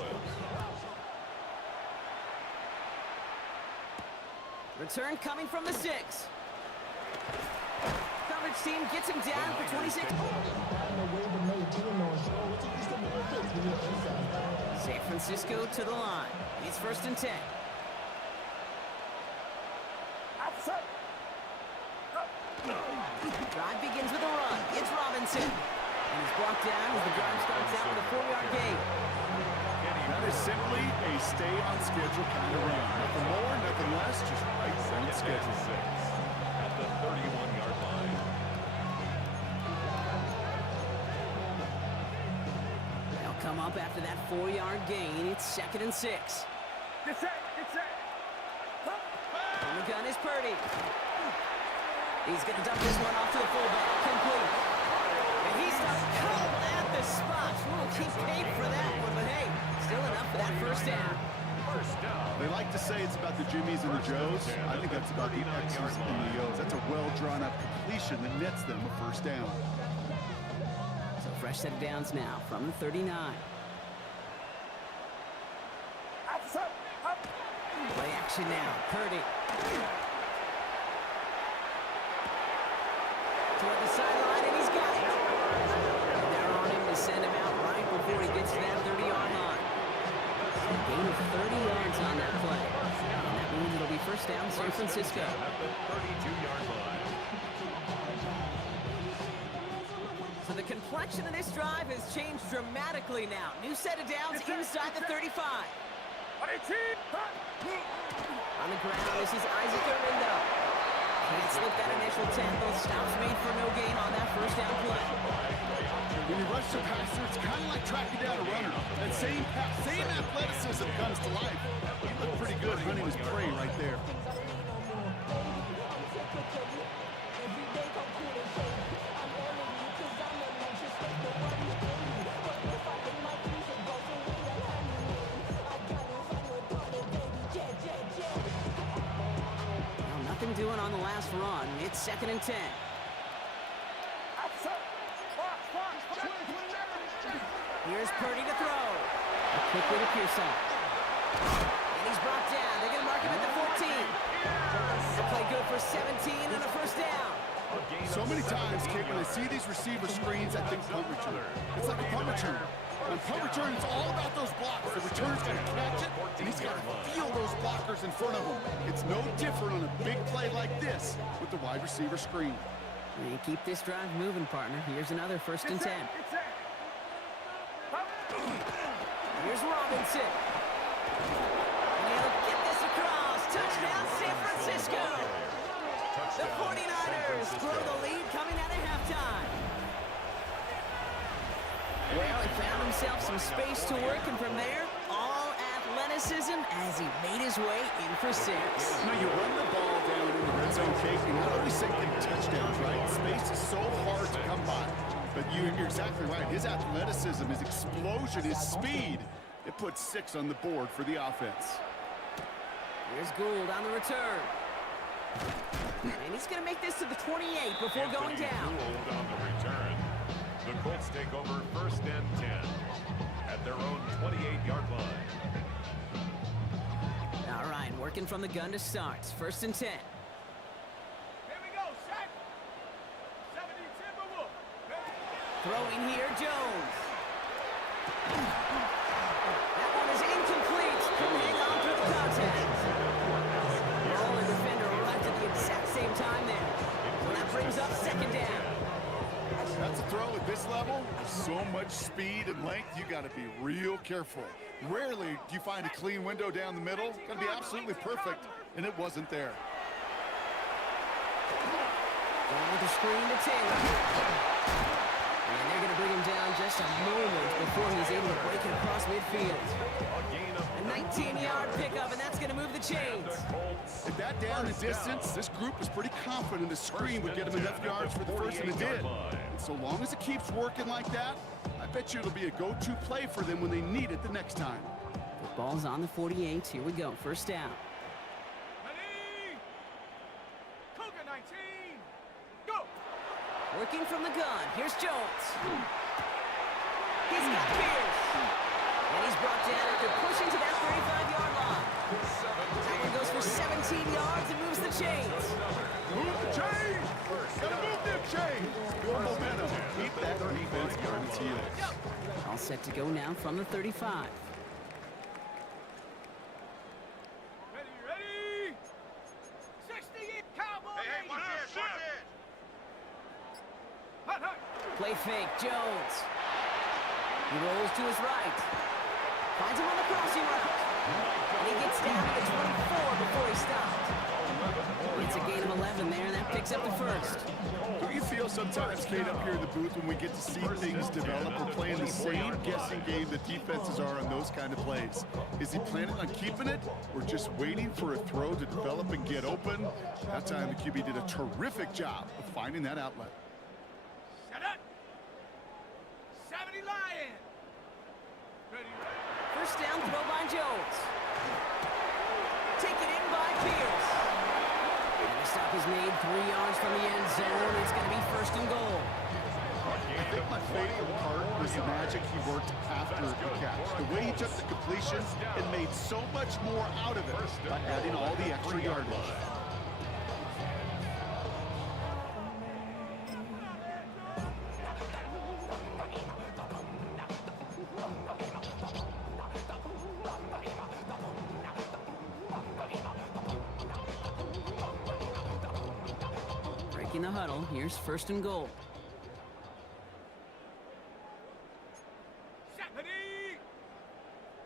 Return coming from the 6. Coverage team gets him down for 26. San Francisco to the line. It's 1st and 10. Drive begins with a run. It's Robinson. And he's blocked down as the drive starts out with a 4-yard gain. That is simply a stay-on-schedule kind of run. Nothing more, nothing less, just right on schedule. 6 at the 31-yard line. They'll come up after that 4-yard gain. It's 2nd and 6. Get set, get set. On the gun is Purdy. He's going to dump this one off to the fullback. Complete. And he's stuck cold at the spot. We'll keep paid for that one, but hey, still enough for that 1st down. First down. They like to say it's about the Jimmies and the Joes. I think that's about the X's and the O's. That's a well-drawn-up completion that nets them a 1st down. So fresh set of downs now from the 39. Play action now. Purdy. Toward the sideline, and he's got it. And they're on him to send him out right before he gets to that 30-yard line. A gain of 30 yards on that play. And that means it'll be 1st down, San Francisco. At the 32-yard line. So the complexion of this drive has changed dramatically now. New set of downs inside the 35. On the ground, this is Isaac Orindo. Can't slip that initial tackle. Stops made for no gain on that 1st down play. When you rush the passer, it's kind of like tracking down a runner. That same athleticism comes to life. He looked pretty good hunting his prey right there. Nothing doing on the last run. It's 2nd and 10. Here's Purdy to throw. Quickly to Pearson. And he's brought down. They're going to mark him at the 14. The play good for 17 and a 1st down. So many times, Kate, when I see these receiver screens, I think punt return. It's like a punt return. On punt return, it's all about those blocks. The returner's got to catch it, and he's got to feel those blockers in front of him. It's no different on a big play like this with the wide receiver screen. And keep this drive moving, partner. Here's another 1st and 10. Here's Robinson. And he'll get this across. Touchdown, San Francisco. The 49ers grow the lead coming out of halftime. Well, he found himself some space to work, and from there, all athleticism as he made his way in for 6. Now, you run the ball down in the red zone, Kate, you're not always getting touchdowns, right? Space is so hard to come by. But you're exactly right. His athleticism, his explosion, his speed, it puts 6 on the board for the offense. Here's Gould on the return. And he's going to make this to the 28 before going down. Gould on the return. The Colts take over 1st and 10 at their own 28-yard line. All right, working from the gun to start. 1st and 10. Here we go, set. 70 Timberwolf. Throwing here, Jones. That one is incomplete. Couldn't hang on through the contact. Rolling defender right at the exact same time there. So that brings up 2nd down. That's a throw at this level. With so much speed and length, you got to be real careful. Rarely do you find a clean window down the middle. Got to be absolutely perfect, and it wasn't there. Going with the screen to Taylor. And they're going to bring him down just a moment before he's able to break it across midfield. A 19-yard pickup, and that's going to move the chains. At that down the distance, this group was pretty confident a screen would get him enough yards for the first, and it did. And so long as it keeps working like that, I bet you it'll be a go-to play for them when they need it the next time. Football's on the 48. Here we go. First down. Ready? Cougar 19. Go. Working from the gun. Here's Jones. He's got Pierce. And he's brought down after pushing to that 35-yard line. That one goes for 17 yards and moves the chains. Move the chains! Gotta move them chains! Good momentum. Keep that defense on its heels. All set to go now from the 35. Ready? 60 Cowboy. Hey, watch this. Hut. Play fake. Jones. He rolls to his right. Finds him on the crossing route. And he gets down to the 24 before he stopped. It's a gain of 11 there, and that picks up the first. Don't you feel sometimes, Kate, up here in the booth when we get to see things develop? We're playing the same guessing game that defenses are on those kind of plays. Is he planning on keeping it or just waiting for a throw to develop and get open? That time the QB did a terrific job of finding that outlet. Shut up. 70 Lion. Ready? First down throw by Jones. Taken in by Pierce. And the stop is made 3 yards from the end zone. It's going to be first and goal. I think my favorite part was the magic he worked after the catch. The way he took the completion and made so much more out of it by adding all the extra yardage. Breaking the huddle. Here's first and goal. Ready?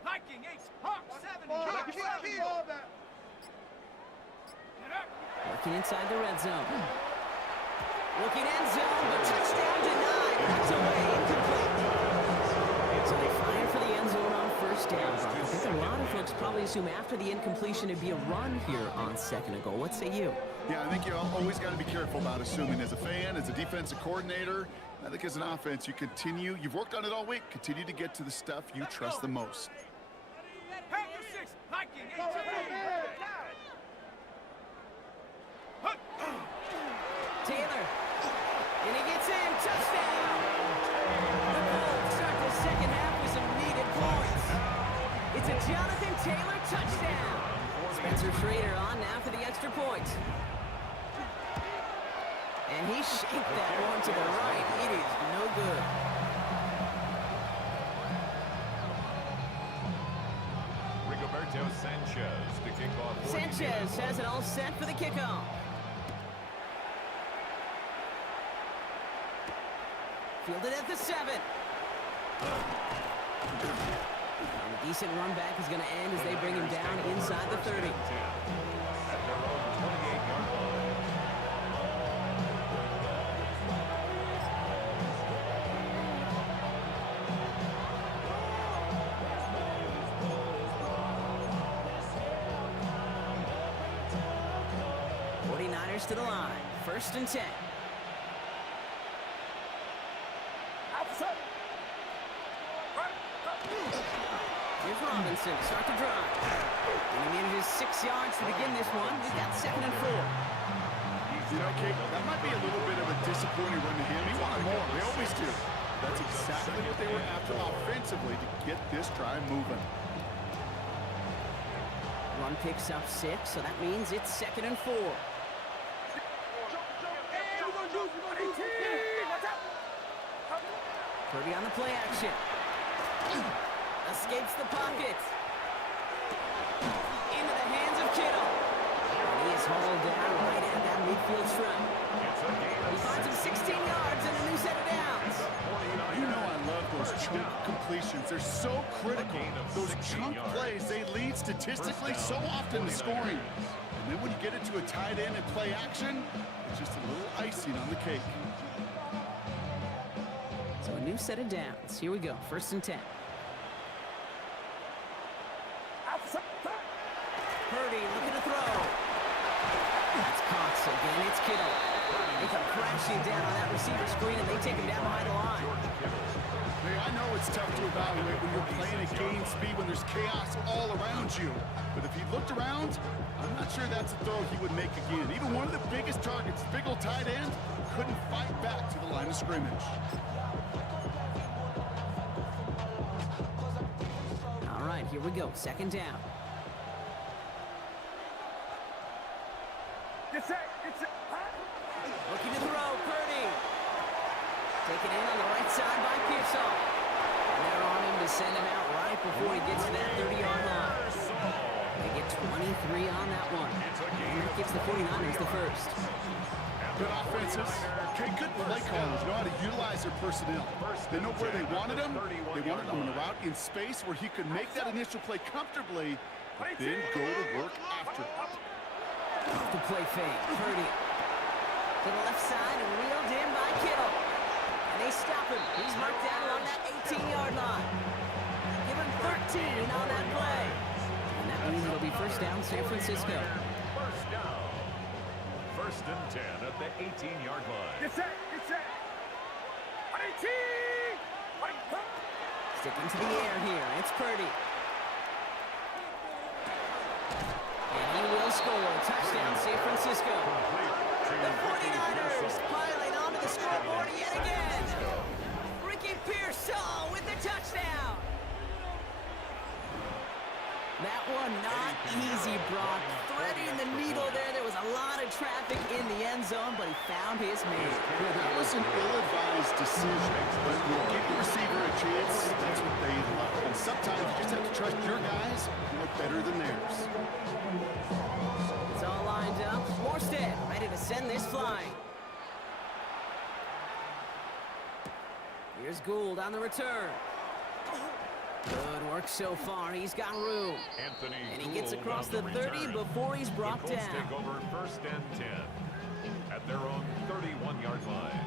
Viking 8. Hawk 7. Working inside the red zone. Looking end zone, but touchdown denied. That's away, incomplete. So they fire for the end zone on first down. I think a lot of folks probably assume after the incompletion it'd be a run here on second and goal. What say you? Yeah, I think you always got to be careful about assuming as a fan, as a defensive coordinator. I think as an offense, you've worked on it all week, continue to get to the stuff you trust the most. Panther 6. Viking 18. Taylor. And he gets in. Touchdown. The Colts start the second half with some needed points. It's a Jonathan Taylor touchdown. Spencer Schrader on now for the extra point. And he shaped that one to the right. It is no good. Rigoberto Sanchez to kick off. Sanchez has it all set for the kickoff. Fielded at the 7. And a decent run back is going to end as they bring him down inside the 30. At their own 28-yard line. To the line. First and 10. Here's Robinson to start the drive. And he manages 6 yards to begin this one. We've got second and 4. You know, Kate, that might be a little bit of a disappointing run to him. He wanted more. They always do. That's exactly what they were after offensively to get this drive moving. Run picks up 6, so that means it's second and 4. Purdy on the play action. Escapes the pocket. Into the hands of Kittle. And he is hauled down right at that midfield stripe. He finds him 16 yards and a new set of downs. You know I love those chunk completions. They're so critical. Those chunk plays, they lead statistically so often to scoring. And then when you get it to a tight end and play action, it's just a little icing on the cake. new set of downs. Here we go, 1st and 10. Purdy looking to throw. That's Cox again. It's Kittle. They come crashing down on that receiver screen, and they take him down behind the line. Hey, I know it's tough to evaluate when you're playing at game speed when there's chaos all around you. But if he looked around, I'm not sure that's a throw he would make again. Even one of the biggest targets, big old tight end, couldn't fight back to the line of scrimmage. All right, here we go. 2nd down. Looking to throw, Purdy. Taken in on the right side by Pearsall. And they're on him to send him out right before he gets to that 30-yard line. They get 23 on that one. And that gives the 49ers the first. Good offenses. Okay, good play callers know how to utilize their personnel. They know where they wanted him. They wanted him on a route in space where he could make that initial play comfortably, but then go to work after it. Off the play fake, Purdy. To the left side and reeled in by Kittle. And they stop him. He's marked down along that 18-yard line. Give him 13 on that play. And that means it'll be 1st down, San Francisco. 1st down. 1st and 10 at the 18-yard line. Get set. On 18. Sticking to the air here. It's Purdy. And he will score. Touchdown, San Francisco. The 49ers piling onto the scoreboard yet again. Ricky Pearsall with the touchdown. That one not easy, Brock. Threading the needle there. There was a lot of traffic in the end zone, but he found his man. Well, that was an ill-advised decision, but when you give your receiver a chance, that's what they love. And sometimes you just have to trust your guys who are better than theirs. It's all lined up. Morstead ready to send this flying. Here's Gould on the return. Good work so far. He's got room. Anthony And he gets Gould across on the 30 return. before he's brought The Colts down. take over 1st and 10 at their own 31-yard line.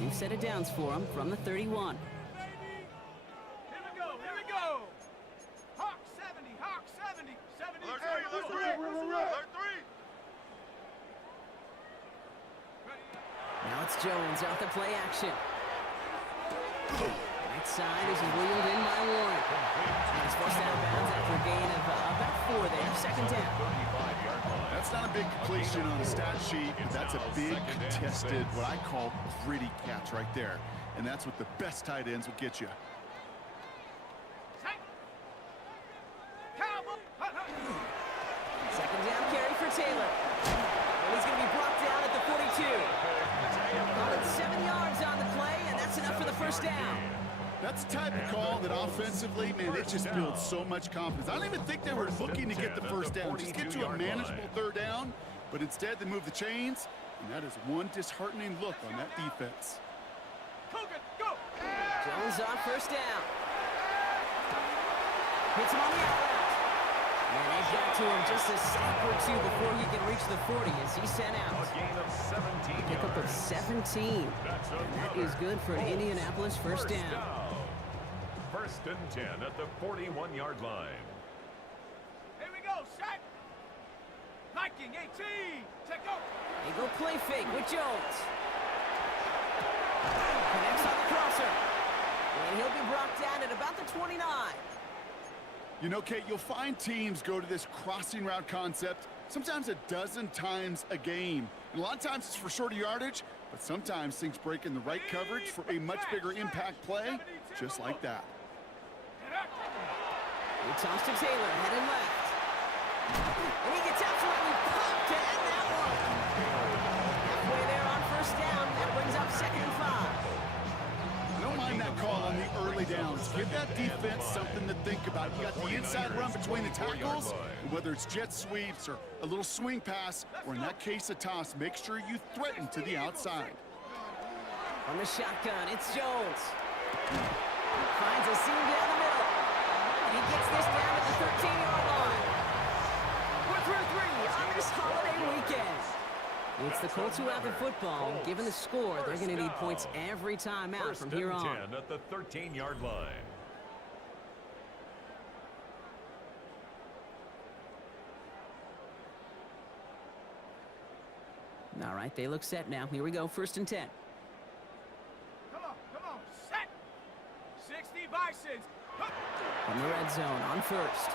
New set of downs for him from the 31. Here we go. Hawk 70. 70. Now it's Jones off the play action. Right side as he's wheeled in by Warren. And he's forced out of bounds after a gain of about 4 there. 2nd down. 35-yard line. That's not a big completion on the stat sheet, but that's a big contested, what I call gritty catch right there. And that's what the best tight ends will get you. Second down carry for Taylor. And he's going to be brought down at the 42. Call it 7 yards on the play, and that's enough for the 1st down. That's the type of call that offensively, man, it just builds so much confidence. I don't even think they were looking to get the 1st down. Just get to a manageable 3rd down, but instead they move the chains, and that is one disheartening look on that defense. Jones off 1st down. Hits him on the out route. And they've got to him just a step or 2 before he can reach the 40 as he's sent out. A gain of 17 Pickup of yards. 17. And that is good for an Indianapolis 1st down. 1st and 10 at the 41-yard line. Here we go, set. Viking 18. Take go. They go play fake with Jones. Connects on the crosser. And he'll be brought down at about the 29. You know, Kate, you'll find teams go to this crossing route concept sometimes a dozen times a game. And a lot of times it's for shorter yardage, but sometimes things break in the right coverage for a much bigger impact play, just like that. Good toss to Taylor, heading left. And he gets absolutely popped to end that one. Halfway there on 1st down. That brings up 2nd and 5. I don't mind that call on the early downs. Give that defense something to think about. You got the inside run between the tackles, and whether it's jet sweeps or a little swing pass, or in that case a toss, make sure you threaten to the outside. On the shotgun, it's Jones. Finds a seam down the middle. And he gets this down at the Colts who have the football, given the score, they're going to need points every time out from here on. 10 at the 13-yard line. All right, they look set now. Here we go, 1st and 10. Come on, set. 60 Bisons. From the red zone on 1st.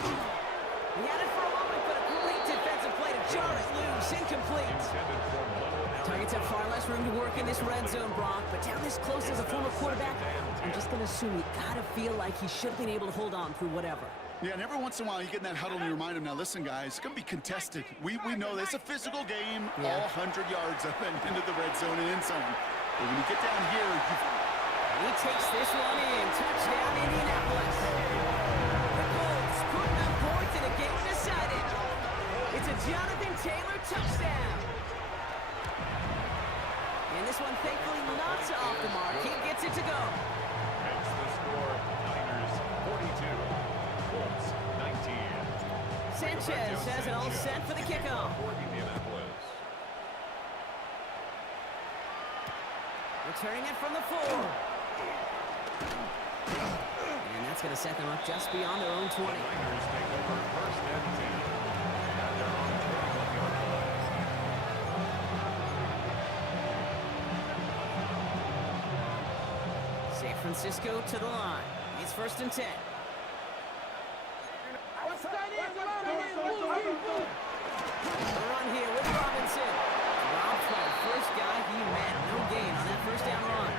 He had it for a moment, but a great defensive play to jar it loose. Incomplete. Targets have far less room to work in this red zone, Brock, but down this close as a former quarterback, I'm just going to assume you got to feel like he should have been able to hold on through whatever. Yeah, and every once in a while you get in that huddle and you remind him, now listen, guys, it's going to be contested. We know this. It's a physical game, all 100 yards up and into the red zone and end zone. But when you get down here, he takes this one in. Touchdown, Indianapolis. The Colts putting up points in a game decided. It's a Jonathan Taylor touchdown. And this one, thankfully, not off the mark. He gets it to go. Makes the score Niners 42, Colts 19. Sanchez has it all set for the kickoff. For Indianapolis. Returning it from the 4. And that's going to set them up just beyond their own 20. Niners take over 1st and 10 at their own 21-yard line. San Francisco to the line. It's 1st and 10. A run here with Robinson. Rob Floyd, first guy he met. No gain on that 1st down run.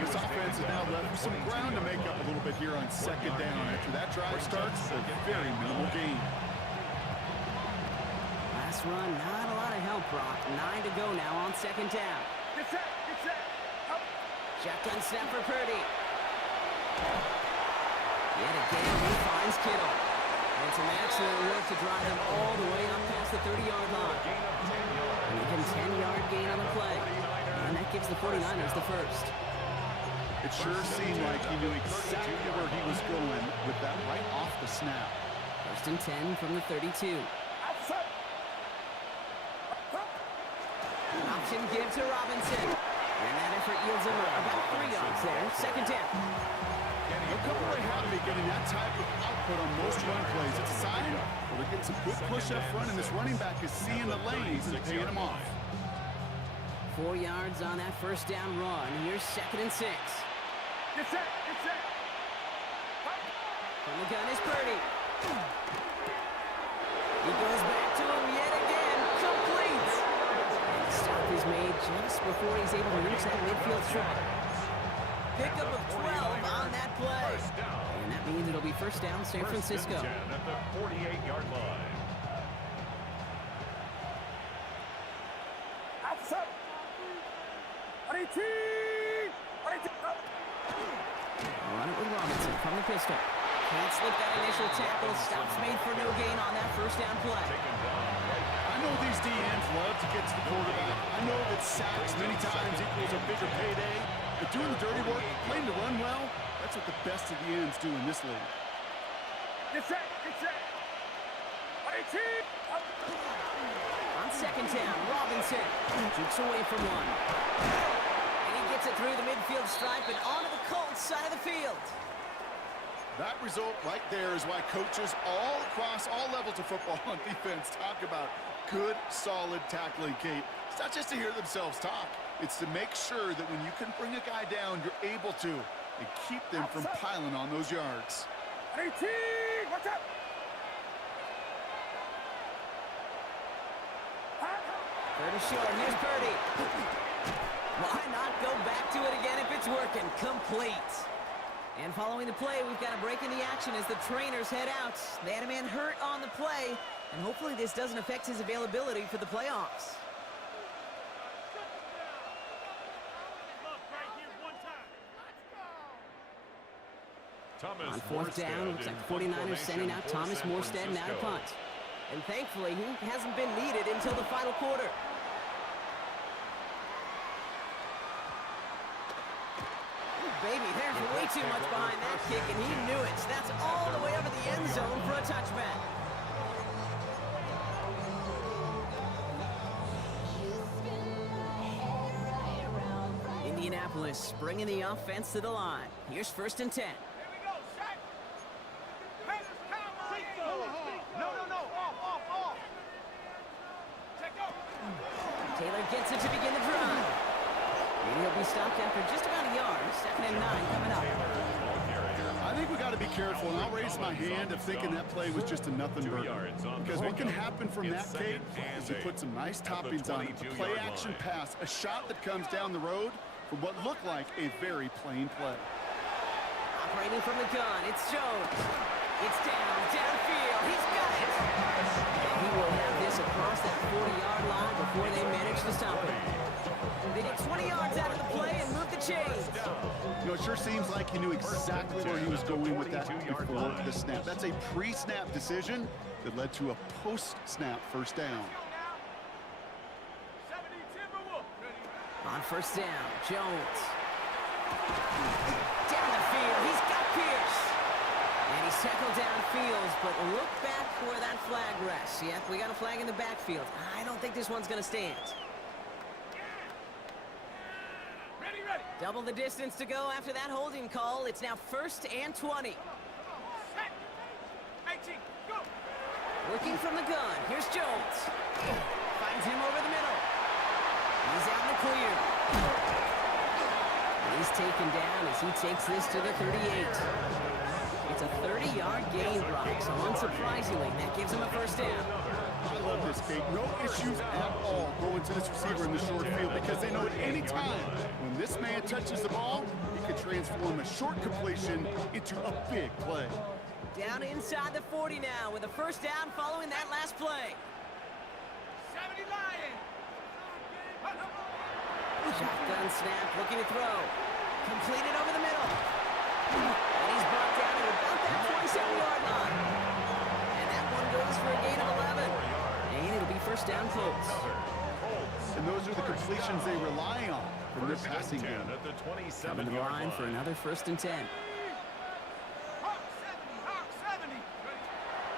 this offense is now left with some ground to make up a little bit here on 2nd down. After that drive starts, a very minimal gain. Last run, not a lot of help, Brock. 9 to go now on 2nd down. Get set. Shotgun snap for Purdy. Yet again, he finds Kittle. And some excellent work to drive them all the way up past the 30-yard line. And even 10-yard gain on the play. And that gives the 49ers the first. It sure seemed like he knew exactly where he was going with that right off the snap. 1st and 10 from the 32. Option give to Robinson. And that effort yields him about 3 yards there. 2nd down. They'll come away happy getting that type of output on most run plays. It's a sign where they're getting some good push up front, and this running back is seeing the lanes and paying them off. 4 yards on that 1st down run. Here's 2nd and 6. Get set. From the gun is Purdy. He goes back to him yet again. Complete. And the stop is made just before he's able to reach that midfield strike. Pickup of 12 on that play. And that means it'll be 1st down, San Francisco. 1st and 10 at the 48-yard line. Run it with Robinson from the pistol. Can't slip that initial tackle. Stops made for no gain on that 1st down play. I know these DNs love to get to the quarterback. I know that sacks many times equals a bigger payday. But doing the dirty work, playing to run well, that's what the best of the ends do in this league. Get set. On 2nd down, Robinson jukes away from one. And he gets it through the midfield stripe and onto the Colts side of the field. That result right there is why coaches all across all levels of football on defense talk about good, solid tackling, Kate. It's not just to hear themselves talk. It's to make sure that when you can bring a guy down, you're able to, and keep them from piling on those yards. 18, watch out! Third and short, here's Purdy. Why not go back to it again if it's working? Complete. And following the play, we've got a break in the action as the trainers head out. They had a man hurt on the play, and hopefully this doesn't affect his availability for the playoffs. On 4th down, looks like the 49ers sending out Thomas Morstead now to punt. And thankfully, he hasn't been needed until the final quarter. Baby, there's way too much behind that kick, and he knew it. That's all the way over the end zone for a touchback. Indianapolis bringing the offense to the line. Here's 1st and 10. Here we go, shot. Hey, no. Off. Check go. Taylor gets it to begin the drive. Maybe he'll be stopped after just about a yard. 2nd and 9 coming up. I think we got to be careful, and I'll raise my hand of thinking that play was just a nothing burger. Because what can happen from that, Kate, is you put some nice toppings on it. A play-action pass, a shot that comes down the road for what looked like a very plain play. Operating from the gun, it's Jones. It's downfield. He's got it. And he will have this across that 40-yard line before they manage to stop him. They get 20 yards out of the play and move the chains. You know, it sure seems like he knew exactly where he was going with that before the snap. That's a pre-snap decision that led to a post-snap first down. 70 Timberwolf. Ready. On 1st down, Jones. Down the field, he's got Pierce. And he's tackled downfield, but look back where that flag rests. Yep, we got a flag in the backfield. I don't think this one's going to stand. Ready. Double the distance to go after that holding call. It's now 1st and 20. Set. 18, go. Working from the gun, here's Jones. Finds him over the middle. He's out in the clear. He's taken down as he takes this to the 38. It's a 30-yard gain, Brock, so unsurprisingly, that gives him a 1st down. I love this, Kate. No issues at all going to this receiver in the short field because they know at any time when this man touches the ball, he can transform a short completion into a big play. Down inside the 40 now with a 1st down following that last play. 70 Lions. Shotgun snap, looking to throw. Completed over the middle. And he's brought down at about that 27-yard line. And that one goes for a gain of 11. And it'll be 1st down Colts. And those are the completions they rely on from their passing game. At the Coming to the line for another 1st and 10. Hawk 70. Ready.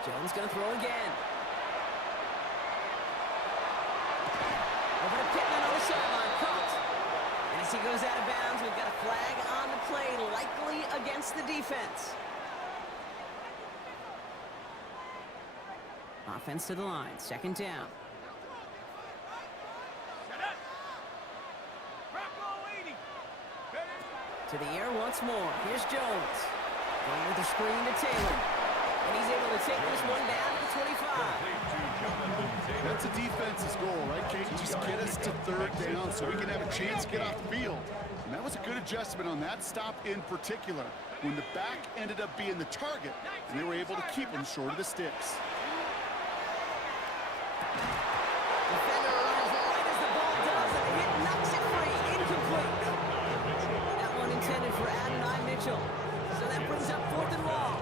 Jones going to throw again. Over to Pittman on the sideline. Caught. And as he goes out of bounds, we've got a flag on the play, likely against the defense. Offense to the line. 2nd down. Set up. Bronco 80. Ready. To the air once more. Here's Jones. Going with the screen to Taylor. And he's able to take this one down to the 25. That's a defense's goal, right, Kate? Just get us to 3rd down so we can have a chance to get off the field. And that was a good adjustment on that stop in particular, when the back ended up being the target, and they were able to keep him short of the sticks. Defender arrives right as the ball does, and the hit knocks it free. Incomplete. That one intended for Adonai Mitchell. So that brings up 4th and long.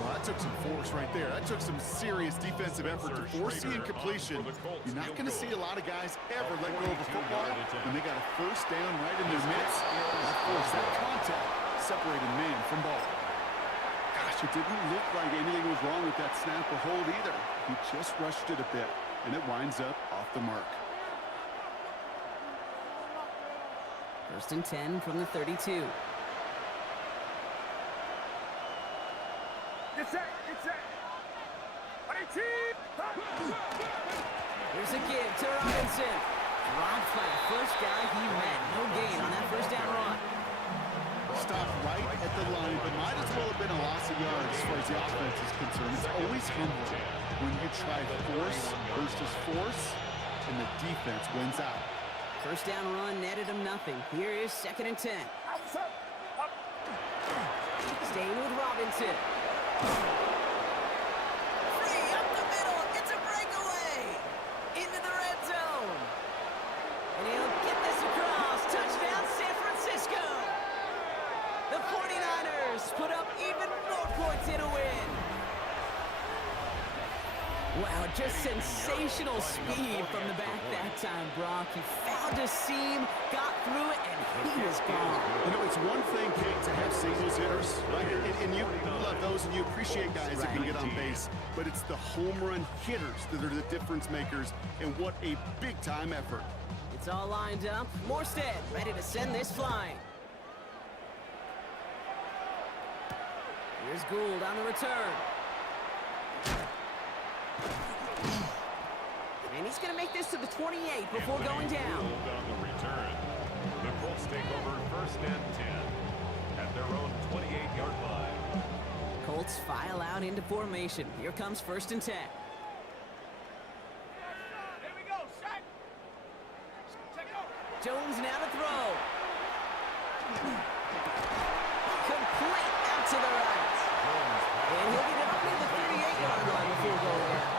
Well, that took some force right there. That took some serious defensive effort to force the incompletion. You're not going to see a lot of guys ever let go of a football when they got a 1st down right in their midst. That force, that contact, separated man from ball. Gosh, it didn't look like anything was wrong with that snap or hold either. He just rushed it a bit, and it winds up off the mark. 1st and 10 from the 32. Get set. 18. Here's a give to Robinson. Dropped by the first guy he met. No gain on that 1st down run. Stopped right at the line, but might as well have been a loss of yards as far as the offense is concerned. It's always humbling when you try force versus force, and the defense wins out. 1st down run netted him nothing. Here is 2nd and 10. Staying with Robinson. Free up the middle. It's a breakaway. Into the red zone. And he'll get this across. Touchdown, San Francisco. The 49ers put up even more points in a win. Wow, just sensational speed from the back that time, Brock. He found a seam, got through it, and he was gone. You know, it's one thing, Kate, to have singles hitters, right? And you love those, and you appreciate guys that can get on base. But it's the home run hitters that are the difference makers, and what a big-time effort. It's It's all lined up. Morstead ready to send this flying. Here's Gould on the return. And he's going to make this to the 28 before going down. Gould on the return. The Colts take over first and 10 at their own 28-yard line. Colts file out into formation. Here comes first and 10. Here we go, set. Check out. Jones now to throw. Complete out to the right. And he'll get it up to the 38-yard line before going down.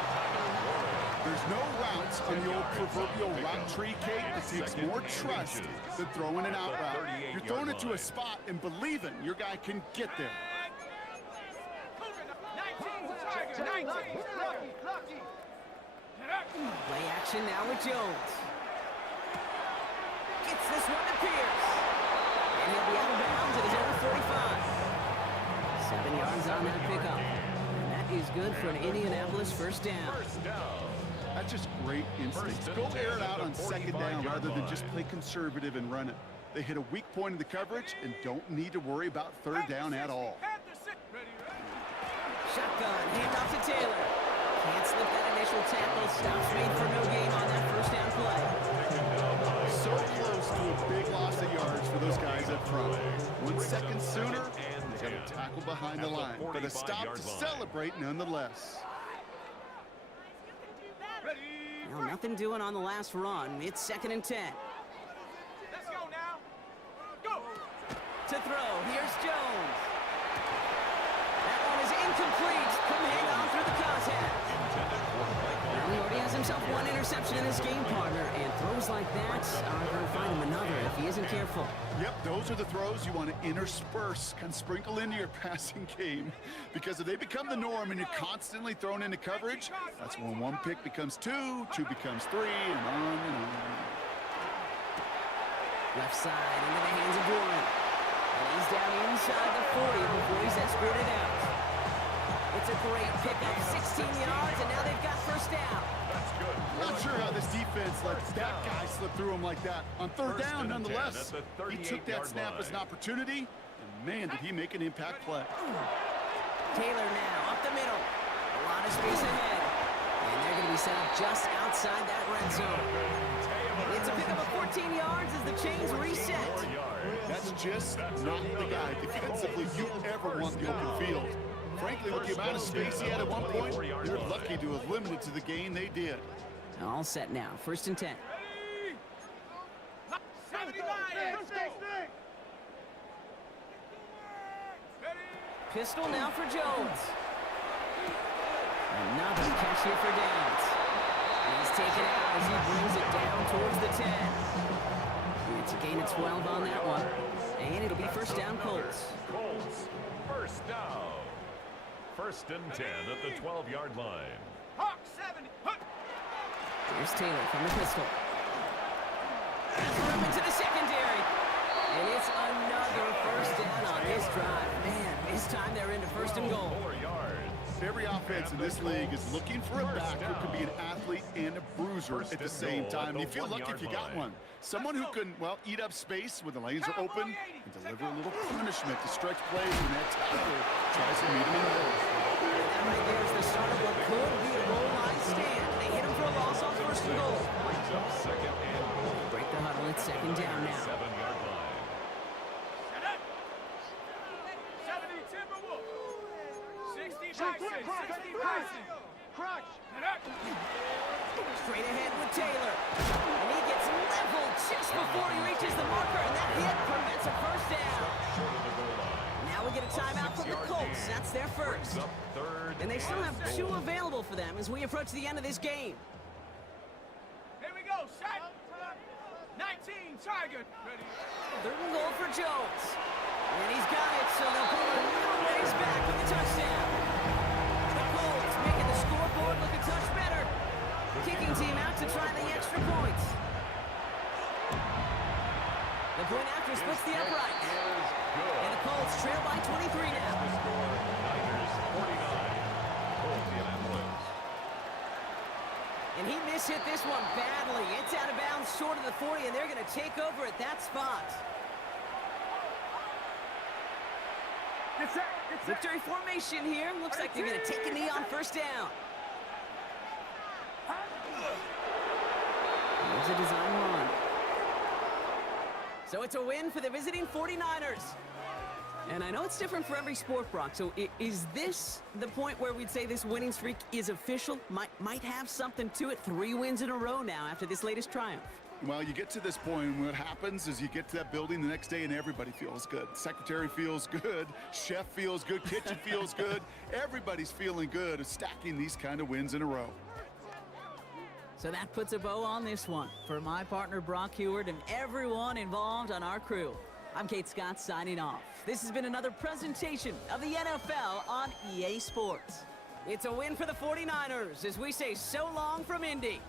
There's no routes in the old proverbial route tree, Kate. It takes more trust than throwing an out route. You're throwing it to a spot and believing your guy can get there. 19 Tiger, 19. Lucky. Play action now with Jones. Gets this one to Pierce. And he'll be out of bounds at his own 45. 7 yards on that pickup. And that is good for an Indianapolis first down. First down. That's just great instincts. Go air it out on second down rather than just play conservative and run it. They hit a weak point in the coverage and don't need to worry about third down at all. Shotgun, handoff to Taylor. Can't slip that initial tackle. Stops made for no gain on that first down play. So close to a big loss of yards for those guys up front. 1 second sooner, they got a tackle behind the line, but a stop to celebrate nonetheless. Well, nothing doing on the last run. It's second and 10. Let's go now. Go. To throw, here's Jones. That one is incomplete. Couldn't hang on through the contact. Well, he already has himself one interception in his game, partner, and throws like that are going to find him another if he isn't careful. Yep, those are the throws you want to intersperse, kind of sprinkle into your passing game. Because if they become the norm and you're constantly thrown into coverage, that's when 1 pick becomes 2, 2 becomes 3, and on and on. Left side into the hands of Warren. And he's down inside the 40 before he's escorted out. It's a great pickup, 16 yards, and now they've got first down. That's good. Not sure how this defense lets that guy slip through him like that. On third First down, and 10 nonetheless. at the He took that 38-yard snap as an line. opportunity, and man, did he make an impact play. Taylor now up the middle. A lot of space ahead. And they're going to be set up just outside that red zone. It's a pickup of 14 yards as the chains reset. That's just not the guy defensively you ever want the open field. Frankly, with the amount of space he had at one point, they're lucky to have limited to the gain they did. All set now. First and 10. 75. Pistol now for Jones. Another catch here for Downs. He's taken out as he brings it down towards the 10. It's a gain of 12 on that one. And it'll be first down Colts. Colts, first down. First and 10 at the 12-yard line. Hawk 70. Here's Taylor from the pistol. Through into the secondary. And it's another first down on this drive. Man, this time they're into first and goal. 4 yards. Every offense in this league is looking for a back who can be an athlete and a bruiser at the same time. You feel lucky if you got one. Someone who can, well, eat up space when the lanes are open and deliver a little punishment to stretch plays when that tackle tries to meet him in the middle. And right there is the start of what could be a goal line stand. They hit him for a loss on first and goal. Brings up second and goal. Break the huddle. It's second down now. 7-yard line. 70 Timberwolves. 60 Bison. 60 Bison. Crutch. Straight ahead with Taylor. And he gets leveled just before he reaches the marker. And that hit prevents a first down. Short of the goal line. Now we get a timeout from the Colts. That's their first. Up third And they still have and 2 goal. available for them as we approach the end of this game. Here we go, set. 19 Tiger. Ready. Third and goal for Jones. And he's got it, so they'll pull a little ways back with the touchdown. The Colts making the scoreboard look a touch better. Kicking team out to try the extra point. The point after splits the upright. And the Colts trail by 23 now. The score, Niners 49. Colts, Indianapolis. And he He mishit this one badly. It's out of bounds short of the 40, and they're going to take over at that spot. Get set, get set. Victory formation here. Looks like they're going to take a knee on first down. There's a design run. So it's a win for the visiting 49ers. And I know it's different for every sport, Brock. So is this the point where we'd say this winning streak is official? Might have something to it. 3 wins in a row now after this latest triumph. Well, you get to this point, and what happens is you get to that building the next day, and everybody feels good. Secretary feels good. Chef feels good. Kitchen feels good. Everybody's feeling good of stacking these kind of wins in a row. So that puts a bow on this one. For my partner, Brock Heward, and everyone involved on our crew, I'm Kate Scott signing off. This has been another presentation of the NFL on EA Sports. It's a win for the 49ers as we say so long from Indy.